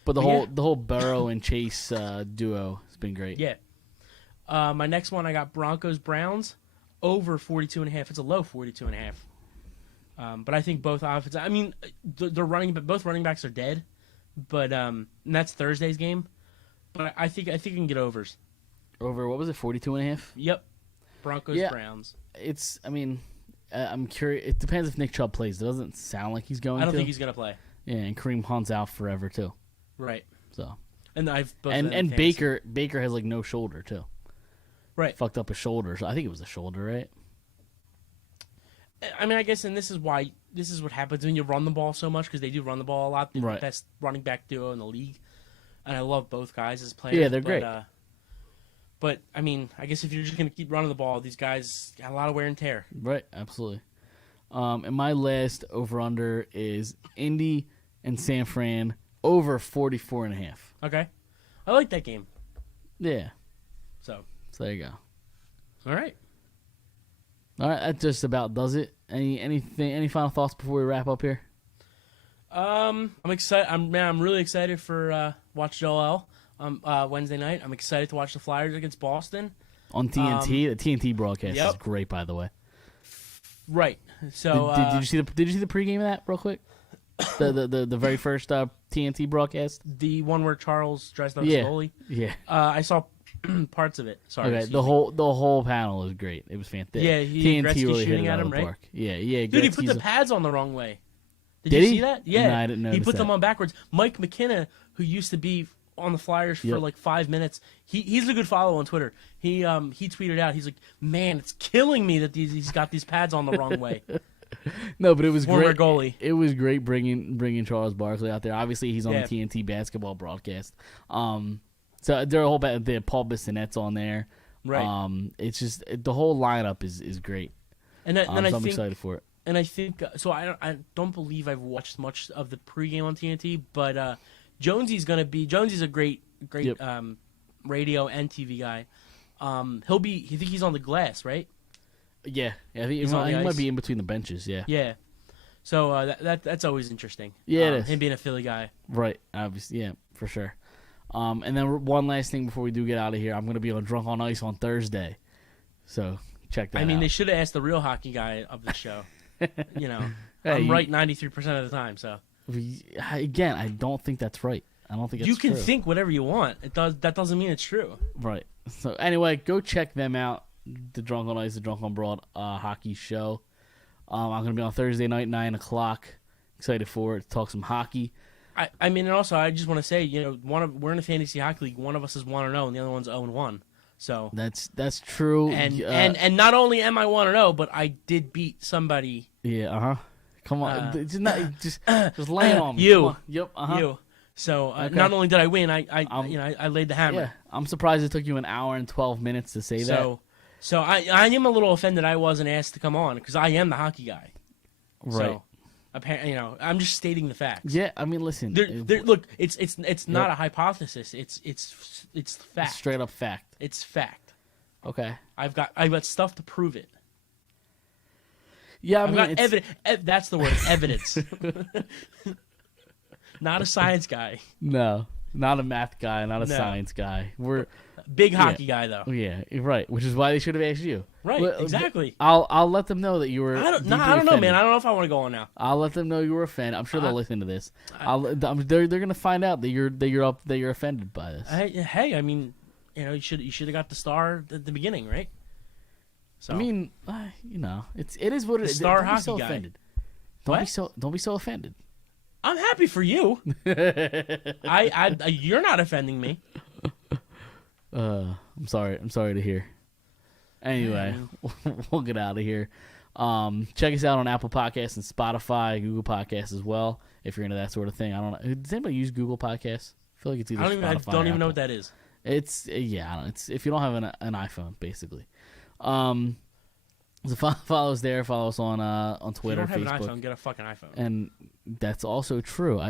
But the yeah. whole Burrow and Chase duo has been great. yeah. My next one, I got Broncos Browns over 42.5. It's a low 42.5. But I think both offenses. I mean, both running backs are dead. But and that's Thursday's game. But I think I can get overs. Over, what was it, 42.5? Yep. Broncos Yeah. Browns. It's, I mean, I'm curious. It depends if Nick Chubb plays. It doesn't sound like he's going to. I don't think he's gonna play. Yeah, and Kareem Hunt's out forever, too. Right. So. And I've both And of them Baker has, like, no shoulder, too. Right. Fucked up his shoulder. So I think it was the shoulder, right? I mean, I guess, and this is what happens when you run the ball so much, because they do run the ball a lot. They're Right. the best running back duo in the league, and I love both guys as players. Yeah, they're great. But I mean, I guess if you're just gonna keep running the ball, these guys got a lot of wear and tear. Right, absolutely. And my last over-under is Indy and San Fran over 44.5. Okay, I like that game. Yeah, So, so there you go. all right. All right, that just about does it. Any final thoughts before we wrap up here? I'm excited. I'm really excited for watch Joel Wednesday night. I'm excited to watch the Flyers against Boston on TNT. The TNT broadcast Yep. is great, by the way. Right. So Did you see the pregame of that real quick? The very first TNT broadcast. the one where Charles Drysdale Yeah. goalie? Yeah. I saw parts of it. Sorry. Okay. excuse The me. whole panel was great. It was fantastic. Yeah, TNT Gretzky really hit shooting it at out him, of the right? park. Yeah. Dude, he put the Gretzky's- pads on the wrong way. Did you he? see that? Yeah. No, I didn't He notice put them that. on backwards. Mike McKenna, who used to be on the Flyers for Yep. like 5 minutes, he's a good follow on Twitter. He tweeted out, he's like, man, it's killing me that he's got these pads on the wrong way. No, but it was Former great. goalie. It was great bringing Charles Barkley out there. Obviously, he's on Yeah. the TNT basketball broadcast. So there are a whole the Paul Bissonnette's on there. Right. It's just the whole lineup is great. And then So I I'm think excited for it. And I think so. I don't believe I've watched much of the pregame on TNT, but Jonesy's a great Yep. radio and TV guy. He'll be. You think he's on the glass, right? Yeah, I think He's on he the might ice. be in between the benches. Yeah, Yeah. So that's always interesting. Yeah, it is. Him being a Philly guy. right. Obviously, yeah, for sure. And then one last thing before we do get out of here, I'm going to be on Drunk on Ice on Thursday, so check that out. I mean, they should have asked the real hockey guy of the show. Hey, I'm right 93% of the time. So Again, I don't think that's right. I don't think you it's can true. think whatever you want. That doesn't mean it's true. Right. So anyway, go check them out. The Drunk on Ice, the Drunk on Broad hockey show. I'm gonna be on Thursday night, 9:00. Excited for it. Talk some hockey. I mean, and also I just want to say, we're in a fantasy hockey league. One of us is 1-0, and the other one's 0-1. So That's true. and not only am I 1-0, but I did beat somebody. Yeah. Come on. Just lay it on me. You. Come on. Yep. You. So Okay. not only did I win, I laid the hammer. Yeah. I'm surprised it took you an hour and 12 minutes to say that. So I am a little offended I wasn't asked to come on because I am the hockey guy. Right. So, apparently, I'm just stating the facts. Yeah. I mean, listen. Look, it's not a hypothesis. It's fact. Straight up fact. It's fact. Okay. I've got stuff to prove it. Yeah. I I've mean, got it's- evidence. That's the word, evidence. Not a science guy. No, not a math guy, not a No. science guy. We're Big hockey guy though. yeah, right. Which is why they should have asked you. Right, Well, exactly. I'll let them know that you were. I don't deeply know, man. offended. I don't know if I want to go on now. I'll let them know you were offended. I'm sure they'll listen to this. They're gonna find out that you're offended by this. Hey, I mean, you should have got the star at the beginning, right? So I mean, it is what it The is. star Don't be hockey so guy. offended. What? Don't be so offended. I'm happy for you. You're not offending me. I'm sorry to hear. Anyway, we'll get out of here. Check us out on Apple Podcasts and Spotify, Google Podcasts as well. If you're into that sort of thing, I don't know. Does anybody use Google Podcasts? I feel like it's either I Spotify don't or even know Apple. what that is. It's I don't know. It's if you don't have an iPhone, basically. So follow us there. Follow us on Twitter, If you don't Facebook, have an iPhone, get a fucking iPhone. and that's also true.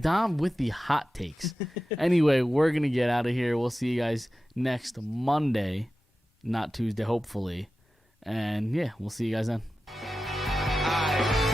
Dom with the hot takes. Anyway, we're gonna get out of here. We'll see you guys next Monday, not Tuesday, hopefully. And yeah, we'll see you guys then. Aye.